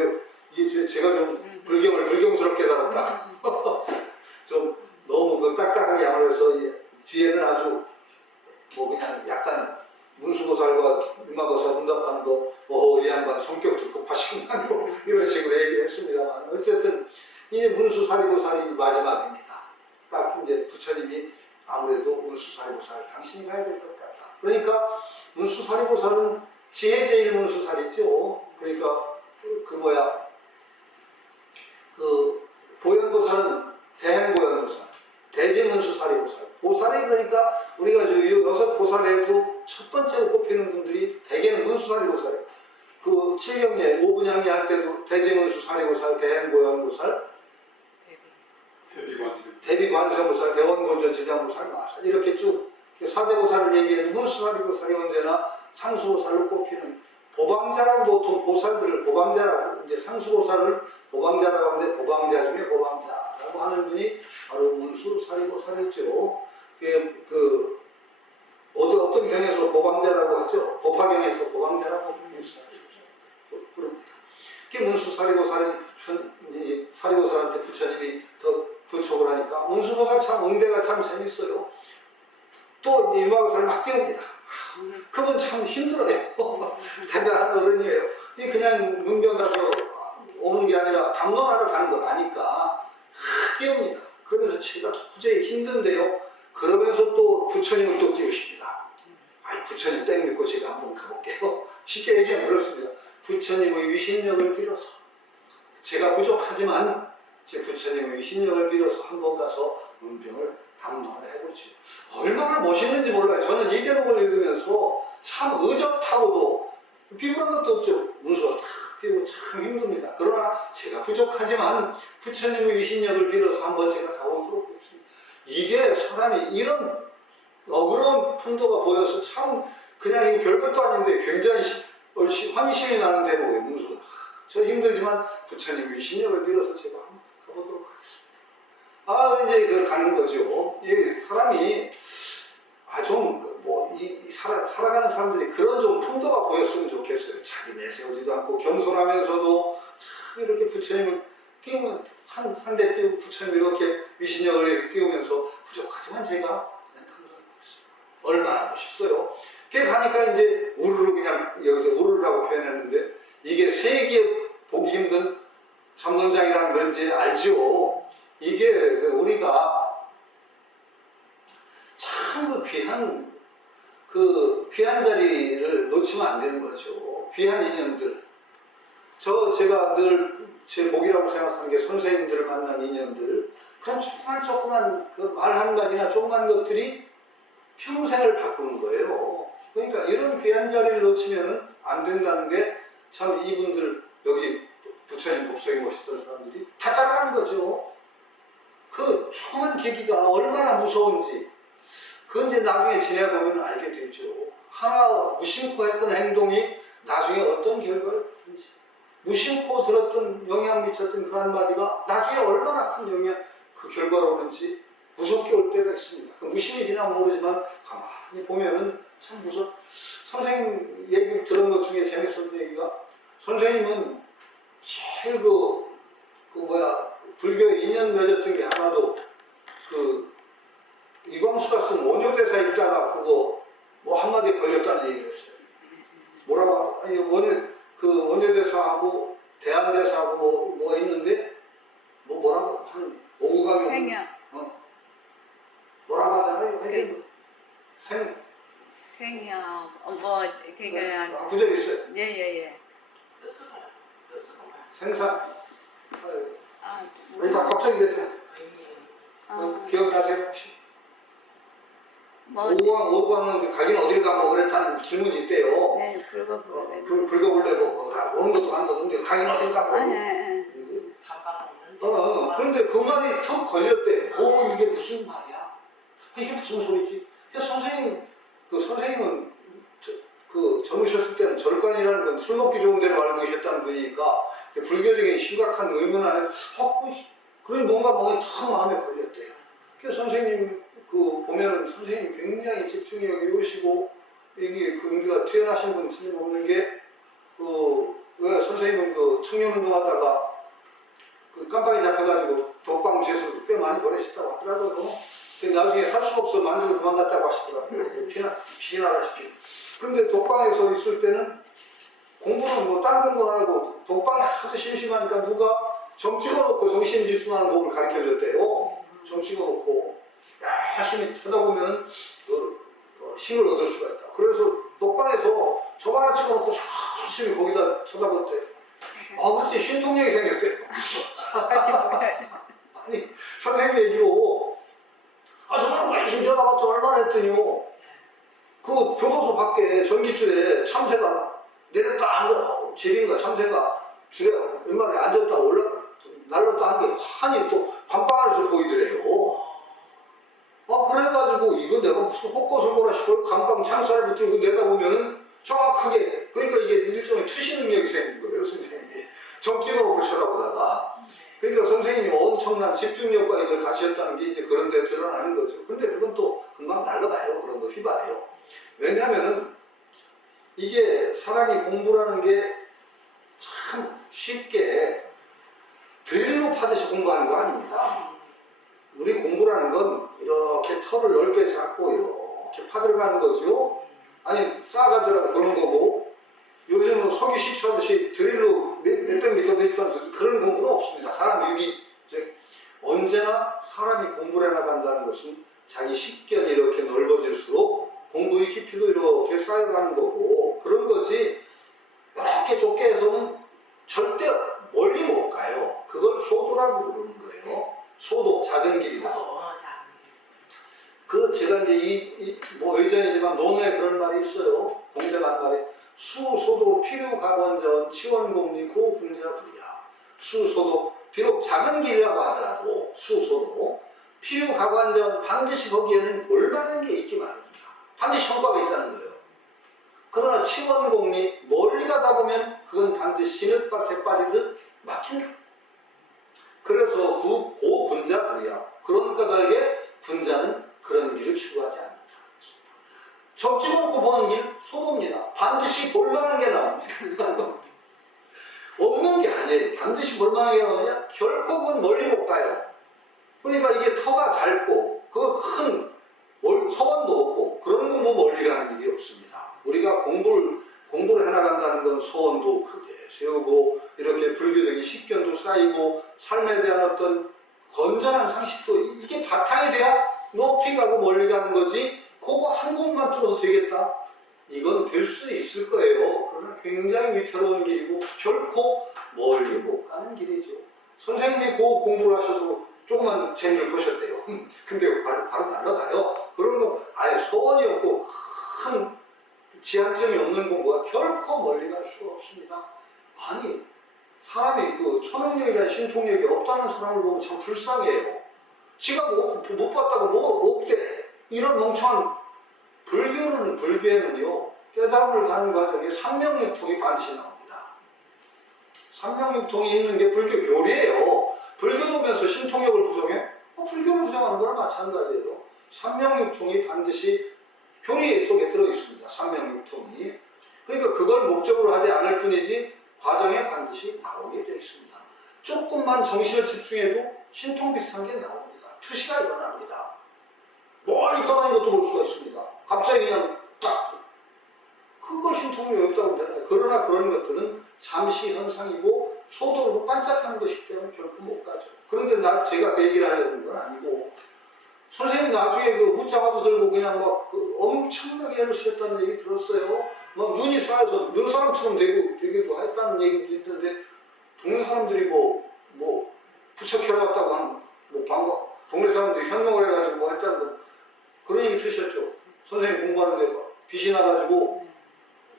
좀 불경을 불경스럽게 다뤘다. 좀 너무 그 딱딱하게 아무래서 뒤에는 아주 뭐 그냥 약간 문수보살과 유마보살 응답하는 거, 이 양반 성격도 급하시구만 이런 식으로 얘기를 했습니다만 어쨌든 이제 문수사리보살이 마지막입니다. 딱 이제 부처님이 아무래도 문수사리보살 당신이 가야 될 것 같다. 그러니까 문수사리보살은 지혜제일 문수살이죠. 그러니까 보현보살은 대행보현보살, 대제문수사리보살. 보살이 그러니까 우리가 여섯 보살에도 첫 번째로 꼽히는 분들이 대개는 문수사리보살이에요. 그 칠경례, 오분향례 할 때도 대제문수사리보살, 대행보현보살, 대비관세보살, 대원본전지장보살, 마살 이렇게 쭉 사대보살을 얘기해도 문수사리보살이 언제나 상수보살로 꼽히는 보방자라고 보통 보살들을 보방자라고 이제 상수보살을 보방자라고 하는데 보방자 중에 보방자라고 하는 분이 바로 문수사리보살이죠. 어떤 경에서 보방자라고 하죠. 법화경에서 보방자라고 부릅니다. 문수사리보살이 사리보살한테 부처님이 더 부촉을 하니까 문수보살 참 응대가 참 재밌어요. 또 유마보살을 막 띄웁니다. 그분 참 힘들어요. 대단한 어른이에요. 그냥 문경 가서 오는 게 아니라 담론하러 가는 걸 아니까 띄웁니다. 그러면서 제가 도저히 힘든데요. 그러면서 또 부처님을 또 띄우십니다. 부처님 땡 믿고 제가 한번 가볼게요. 쉽게 얘기하면 그렇습니다. 부처님의 위신력을 빌어서 제가 부족하지만 제 부처님의 위신력을 빌어서 한번 가서 문병을 담론을 해보죠. 얼마나 멋있는지 몰라요. 저는 이 대목을 읽으면서 참 의젓하고도 비굴한 것도 없죠. 문수가 탁 비고 참 힘듭니다. 그러나 제가 부족하지만 부처님의 위신력을 빌어서 한번 제가 가보도록 하겠습니다. 이게 사람이 이런 어그러운 풍도가 보여서 참 그냥 이거 별것도 아닌데 굉장히 환희심이 나는 대목이에요. 문수가. 저 힘들지만 부처님의 위신력을 빌어서 제가 한번 가보도록 하겠습니다. 이제 가는 거죠. 사람이, 살아가는 사람들이 그런 좀 풍도가 보였으면 좋겠어요. 자기 내세우지도 않고 겸손하면서도 참 이렇게 부처님을 띄우면, 상대 띄우고 부처님 이렇게 위신력을 이렇게 띄우면서 부족하지만 제가 그냥 감사하겠습니다. 얼마나 멋있어요. 그게 가니까 이제 우르르 그냥 여기서 우르르라고 표현했는데 이게 세기에 보기 힘든 참선장이라는 걸 이제 알죠. 이게 우리가 참 귀한 자리를 놓치면 안 되는 거죠. 귀한 인연들. 제가 늘 제 복이라고 생각하는 게 선생님들을 만난 인연들. 그런 조그만 그 말 한마디나 조그만 것들이 평생을 바꾸는 거예요. 그러니까 이런 귀한 자리를 놓치면 안 된다는 게 참 이분들 여기 부처님 복성이 멋있던 사람들이 다 따라가는 거죠. 그 초만 계기가 얼마나 무서운지 그건 이제 나중에 지내보면 알게 되죠. 하나 무심코 했던 행동이 나중에 어떤 결과를 주든지 무심코 들었던 영향 미쳤던 그 한마디가 나중에 얼마나 큰 그 결과로 오는지 무섭게 올 때가 있습니다. 그 무심히 지나면 모르지만 가만히 보면은 참 선생님 얘기 들은 것 중에 재밌었던 얘기가 선생님은 제일 불교에 인연 맺었던 게 하나도 이광수가 쓴 원효대사 읽다가 그거 한마디에 걸렸다는 얘기를 했어요. 뭐라고, 원효대사하고 대한대사하고 뭐가 있는데, 뭐라고, 한 오고 가면. 생명. 뭐라고 하잖아요. 생명, 구절이 있어요. 예. 생산. 그러니까 갑자기 됐어요. 기억나세요 혹시? 오광은 가긴 어딜 가고 그랬다는 질문이 있대요. 네, 불거불래. 불거불래고 오는 것도 안 가는데 가긴 어딜 가고. 그런데 그 말이 턱 걸렸대. 이게 무슨 말이야? 이게 무슨 소리지? 선생님은 젊으셨을 때는 절간이라는 건 술 먹기 좋은 데로 알고 계셨다는 분이니까 불교적인 심각한 의문 안에 그러니 뭔가 턱 마음에 걸렸대요. 그래서 선생님 보면은 선생님 굉장히 집중력이 오시고 이게 그 의미가 뛰어나신 분 틀림없는 게 왜 선생님은 그 청년운동 하다가 그 깜빡이 잡혀가지고 독방 죄수를 꽤 많이 보내셨다고 하더라고요. 근데 나중에 살 수 없어 만들고 도망갔다고 하시더라고요. 피난하십시오. 근데 독방에서 있을 때는 공부는 뭐 딴 공부 안 하고 독방에 하도 심심하니까 누가 점 찍어놓고 정신집중하는 법을 가르쳐줬대요. 점 찍어놓고 열심히 쳐다보면 힘을 얻을 수가 있다. 그래서 독방에서 점 하나 찍어놓고 열심히 거기다 쳐다봤대. 그때 신통력이 생겼대요. 같이 보여야 아니, 선생님 얘기로 정말 열심히 쳐다봤더니 얼마나 했더니요. 그 교도소 밖에 전기줄에 참새가 내렸다 앉아, 제비인가 참새가 줄에 웬만하게 앉았다 날렸다 한 게 환히 또 밤방안에서 보이더래요. 그래가지고 이거 내가 무슨 헛것을 보나 싶어요. 감방 창살을 붙들고 내다보면은 정확하게, 그러니까 이게 일종의 투시 능력이 생긴 거예요, 선생님이. 점 찍어놓고 쳐다보다가. 그러니까 선생님이 엄청난 집중력과 이걸 가셨다는 게 이제 그런 데 드러나는 거죠. 근데 그건 또 금방 날라가요. 그런 거 휘발해요. 왜냐하면은 이게 사람이 공부라는 게 참 쉽게 드릴로 파듯이 공부하는 거 아닙니다. 우리 공부라는 건 이렇게 털을 넓게 잡고 이렇게 파들어가는 거죠. 아니 쌓아가더라고 그런 거고, 요즘은 석유 시추하듯이 드릴로 몇백 미터 하는 그런 공부는 없습니다. 사람 유기, 즉 언제나 사람이 공부를 해나간다는 것은 자기 식견이 이렇게 넓어질수록 공부의 깊이도 이렇게 쌓여가는 거고, 그런 거지 이렇게 좁게 해서는 절대 멀리 못 가요. 그걸 소도라고 부르는 거예요. 소도, 작은 길이다. 제가 이제 뭐 외전이지만 논어에 그런 말이 있어요. 공자가 한 말이 수소도 필요가관전 치원공리 고궁자불이야. 수소도 비록 작은 길이라고 하더라도 수소도 필요가관전 반드시 거기에는 올바른 게 있기 마련이야. 반드시 성과가 있다는 거예요. 그러나 치원공리 멀리 가다 보면 그건 반드시 신흙밭에 빠지듯 막힌다. 그래서 고분자불이야. 그런 까닭에 분자는 그런 길을 추구하지 않는다. 점 찍어놓고 보는 길 소도입니다. 반드시 볼만한 게 나옵니다. 없는 게 아니에요. 반드시 볼만한 게 나오냐? 결코 그건 멀리 못 가요. 그러니까 이게 터가 짧고 그 큰 서원도 없고 그런 건 뭐 멀리 가는 일이 없습니다. 우리가 공부를 해나간다는 건 서원도 크게 세우고 이렇게 불교적인 식견도 쌓이고 삶에 대한 어떤 건전한 상식도 이게 바탕이 돼야 높이 가고 멀리 가는 거지. 그거 한 곳만 뚫어서 되겠다? 이건 될 수 있을 거예요. 그러나 굉장히 위태로운 길이고 결코 멀리 못 가는 길이죠. 선생님이 그 공부를 하셔서 조그만 재미를 보셨대요. 근데 바로 날아가요. 그런 거 아예 소원이 없고 큰 지향점이 없는 공부가 결코 멀리 갈 수가 없습니다. 아니 사람이 그 초능력이나 신통력이 없다는 사람을 보면 참 불쌍해요. 지가 못 봤다고 뭐 없대. 이런 멍청한 불교에는요 깨달음을 가는 과정에 삼명육통이 반드시 나옵니다. 삼명육통이 있는 게 불교 교리예요. 불교도면서 신통력을 부정해? 불교를 부정하는 거랑 마찬가지예요. 삼명육통이 반드시 교리 속에 들어있습니다. 삼명육통이. 그러니까 그걸 목적으로 하지 않을 뿐이지 과정에 반드시 나오게 되어 있습니다. 조금만 정신을 집중해도 신통 비슷한 게 나옵니다. 투시가 일어납니다. 멀리 떠나는 것도 볼 수가 있습니다. 갑자기 그냥 딱 그걸 신통력이 없다고 하잖아요. 그러나 그런 것들은 잠시 현상이고 소도로 반짝하는 것이기 때문에 결코 못 가죠. 그런데 제가 그 얘기를 하려는 건 아니고 선생님 나중에 그 무자화도 들고 그냥 막 엄청나게 애를 쓰셨다는 얘기 들었어요. 막 눈이 쌓여서 늘 사람처럼 되기도 했다는 얘기도 있는데 동네 사람들이 뭐 부척해왔다고 하는 동네 사람들이 현명을 해가지고 뭐 했다는 거 그런 얘기 들으셨죠? 선생님 공부하는데 빛이 나가지고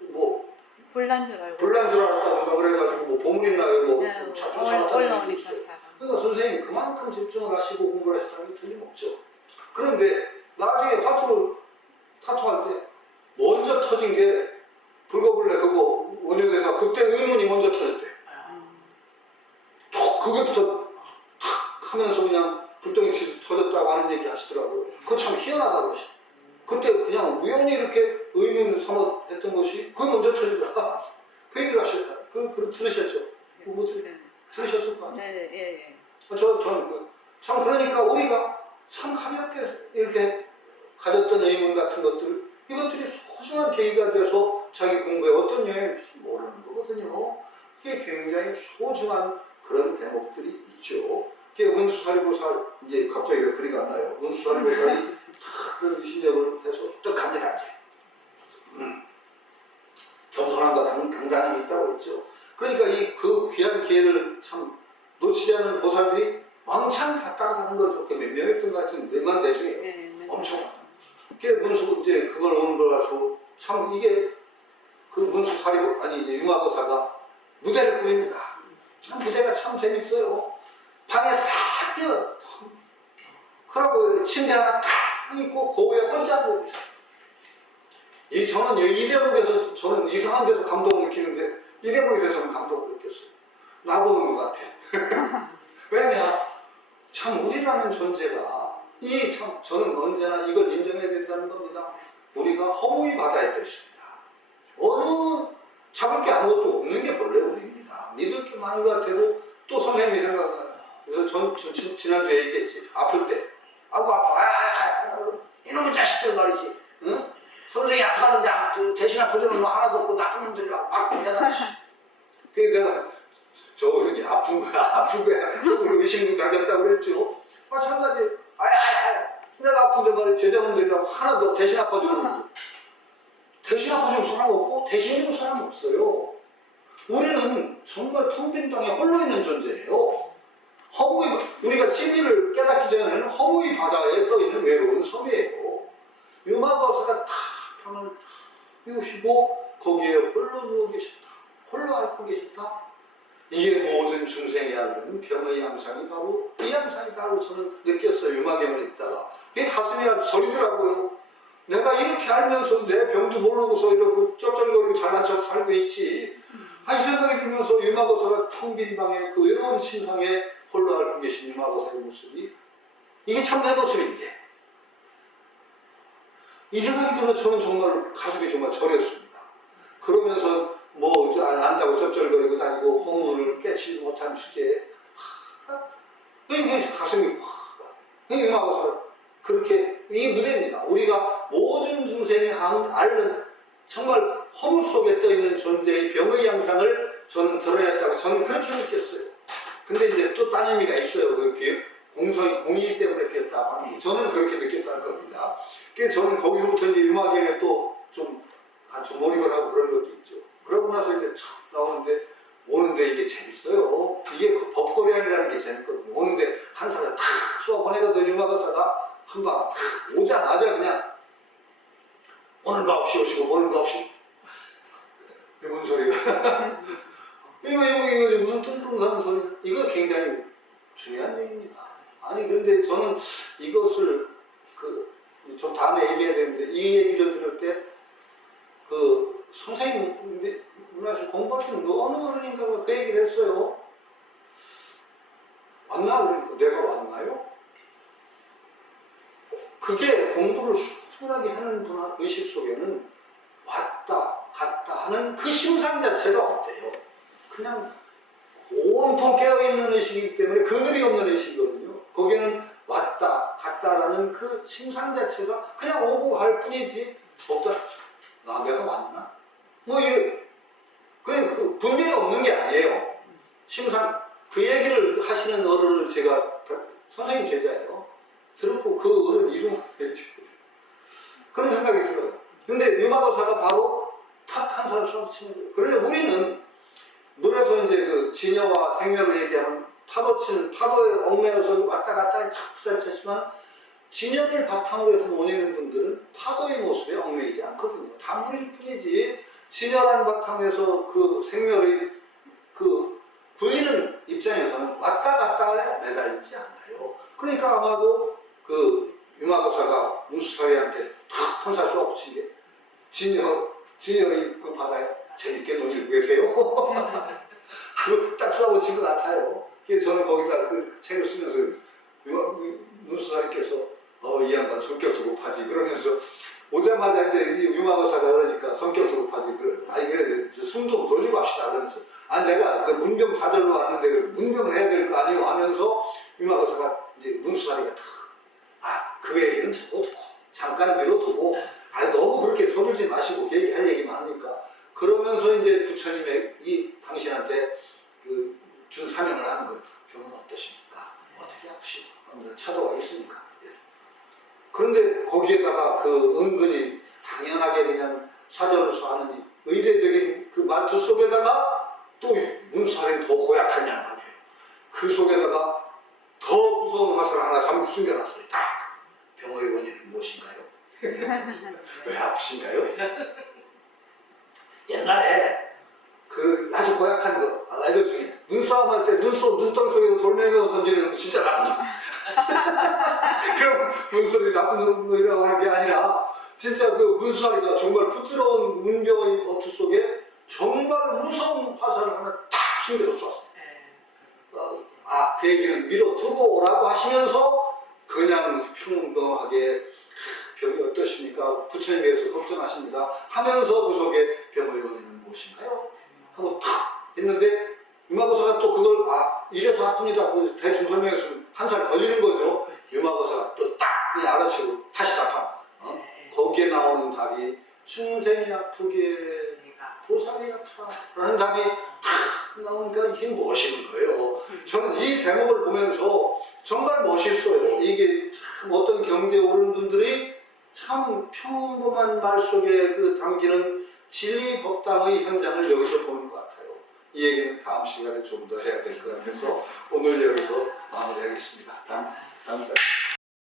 뭐 불난 줄 알고. 불난 줄 알았다고 그래가지고 뭐 보물이 나요 뭐 올라오니까 사람. 그러니까 선생님이 그만큼 집중을 하시고 공부를 하셨다는 게 틀림없죠. 그런데 나중에 타투할 때 먼저 터진 게 불거불레 그거 원효대사 그때 의문이 먼저 터졌대. 그게부터 탁 하면서 그냥 불덩이 터졌다고 하는 얘기 하시더라고요. 그거 참 희한하다 그러시. 그때 그냥 우연히 이렇게 의문 삼아 했던 것이 그게 먼저 터지더라. 그 얘기를 하셨다. 들으셨죠? 뭐 네. 들으셨을 거 아니에요? 네, 예, 예. 참 그러니까 우리가 참 가볍게 이렇게 가졌던 의문 같은 것들, 이것들이 소중한 계기가 돼서 자기 공부에 어떤 영향을 줄지 모르는 거거든요. 그게 굉장히 소중한 그런 대목들이 있죠. 그게 운수사리보살, 이제 갑자기 그리가 안 나요. 운수사리보살이 다 그런 신력을 해서 또 갑니다, 이제. 겸손함과 당당함이 있다고 했죠. 그러니까 그 귀한 기회를 참 놓치지 않은 보살들이 왕창 다 따라가는 거죠. 그 몇 명이었던 것 같은 몇만 대 중에 네, 엄청. 그게 문수, 이제 그걸 오는 거라서 참 이게 그 문수사리보, 아니, 이제 융화보사가 무대를 꾸밉니다. 참 무대가 참 재밌어요. 방에 싹 비어. 그러고 침대 하나 탁 있고 고우에 혼자 앉고 있어요. 저는 이 대목에서 저는 이상한 데서 감동을 느끼는데 이 대목에서 저는 감동을 느꼈어요. 나보는 것 같아. 왜냐? 참 우리라는 존재가 저는 언제나 이걸 인정해야 된다는 겁니다. 우리가 허무의 바다에 있습니다. 어느 잡을 게 아무것도 없는 게 본래 우리입니다. 믿을 게 많은 것 같아도 또 선생님이 생각나요. 그래서 지난주에 얘기했지. 아플 때 아이고 아파. 이놈의 자식들 말이지. 응? 선생님이 아파하는데 대신 아파주는 거 하나도 없고 나쁜 놈들이라고 막 그러잖아. 그래서 내가 저분이 아픈 거야. 조금 의심도 가졌다고 그랬죠. 마찬가지. 내가 아픈데 말이야. 제자분들이라고 하나도 대신 아파주는 거. 대신 아파주는 사람 없고 대신 해주는 사람 없어요. 우리는 정말 텅 빈 땅에 홀로 있는 존재예요. 우리가 진리를 깨닫기 전에는 허무의 바다에 떠있는 외로운 섬이에요. 유마버스가 다 병을 피우시고 거기에 홀로 누워 계셨다. 홀로 앓고 계셨다. 이게 모든 중생이 앓는 병의 양상이 바로 이 양상이다라고 저는 느꼈어요. 유마경을 읽다가. 그게 가슴이 아주 저리더라고요. 내가 이렇게 알면서 내 병도 모르고서 이러고 쩔쩔거리고 잘난 척 살고 있지. 이 생각이 들면서 유마버서가 텅 빈 방에 그 외로운 신상에 홀로 앓고 계신 유마버서의 모습이 이게 참 내 모습인데 이 생각이 들어 저는 정말 가슴이 정말 저렸습니다. 그러면서 뭐 안다고 쩔쩔거리고 다니고 허물을 깨치지 못한 주제에 이게 가슴이 유마버서 그렇게 이 무대입니다. 우리가 모든 중생이 앓는 정말 허물 속에 떠있는 존재의 병의 양상을 저는 드러냈다고 저는 그렇게 느꼈어요. 근데 이제 또 딴 의미가 있어요. 공의 때문에 피했다. 저는 그렇게 느꼈다는 겁니다. 그래서 저는 거기서부터 이제 유마경에 또 좀 몰입을 하고 그런 것도 있죠. 그러고 나서 이제 촥 나오는데 오는데 이게 재밌어요. 이게 그 법도량이라는 게 재밌거든요. 오는데 한 사람 탁 쏘아 보내거든요. 유마가사가 한방 오자마자 그냥 오는 거 없이 오시고 보는 거 없이 이게 무슨 소리가 이거 무슨 뚱뚱한 소리 이거 굉장히 중요한 얘기입니다. 아니 근데 저는 이것을 좀 다음에 얘기해야 되는데 이 얘기 좀 들을 때 선생님 문화에서 공부하시는 어느 어른인가가 그 얘기를 했어요. 왔나? 그러니까 내가 왔나요? 그게 공부를 수월하게 하는 분의 의식 속에는 왔다 갔다 하는 그 심상 자체가 어때요? 그냥 온통 깨어있는 의식이기 때문에 그늘이 없는 의식이거든요. 거기는 왔다 갔다라는 그 심상 자체가 그냥 오고 갈 뿐이지 없다. 내가 왔나? 뭐 이래. 그냥 그 분별이 없는 게 아니에요. 심상 그 얘기를 하시는 어른을 제가 선생님 제자예요. 들었고 그 어른 이름 그런 생각이 들어요. 근데 유마거사가 바로 탁 한 사람 쏘치는 거예요. 그런데 우리는 물에서 이제 그 진여와 생멸을 얘기하면 파도에 얽매여서 왔다 갔다 자꾸자꾸하지만 진여를 바탕으로 해서 모이는 분들은 파도의 모습에 얽매이지 않거든요. 단물일 뿐이지 진여라는 바탕에서 그 생멸의 굴리는 입장에서는 왔다 갔다에 매달리지 않아요. 그러니까 아마도 그 유마거사가 문수사리한테 탁 한살 쏘아붙인 게 진여의 그 바다에 재밌게 놀고 계세요. 딱 쏘아붙인 것 같아요. 그래서 저는 거기다 그 책을 쓰면서 문수사리께서 이 양반 성격도 급하지 그러면서 오자마자 그러자마자 이제 이 유마거사가 그러니까 성격도 급하지 아니 그래 숨 좀 돌리고 합시다 그러면서 내가 그 문병 사절로 왔는데 문병을 해야 될 거 아니에요 하면서 유마거사가 이제 문수사리가 그 얘기는 저도 듣고 잠깐 미뤄두고 너무 그렇게 서둘지 마시고 얘기할 얘기 많으니까 그러면서 이제 부처님의 이 당신한테 준 사명을 하는 거예요. 병은 어떠십니까? 어떻게 아프시고 찾아와 있습니까? 그런데 거기에다가 은근히 당연하게 그냥 사절로서 하는 이 의례적인 그 말투 속에다가 또 문수사리는 더 고약한 양반이에요. 그 속에다가 더 무서운 화살을 하나 숨겨놨어요. 병의 원인은 무엇인가요? 왜 아프신가요? 옛날에 아주 고약한 거 알려주긴 눈싸움 할 때 눈덩 속에서 돌멩이로 던지는 진짜 나쁜 그럼 문소리 나쁜 놈이라고 하는 게 아니라 진짜 그 문수사리가 정말 부드러운 문병의 어투 속에 정말 무서운 화살을 하나 딱 숨겨서 쐈어요. 그 얘기는 미뤄두고 오라고 하시면서 그냥 평범하게 병이 어떠십니까? 부처님께서 걱정하십니다 하면서 그 속에 병의 원인은 무엇인가요? 하고 탁 했는데 유마거사가 또 그걸 이래서 아픕니다 대충 설명했으면 한 살 걸리는 거죠. 유마거사가 또 딱 그냥 알아채고 다시 답하 거기에 나오는 답이 중생이 아프게 보살이 아프라 라는 답이 탁 나오니까 이게 멋있는 거예요. 저는 이 대목을 보면서 정말 멋있어요. 이게 참 어떤 경지에 오른 분들이 참 평범한 말 속에 담기는 진리 법당의 현장을 여기서 보는 것 같아요. 이 얘기는 다음 시간에 좀 더 해야 될 것 같아서 오늘 여기서 마무리하겠습니다. 다음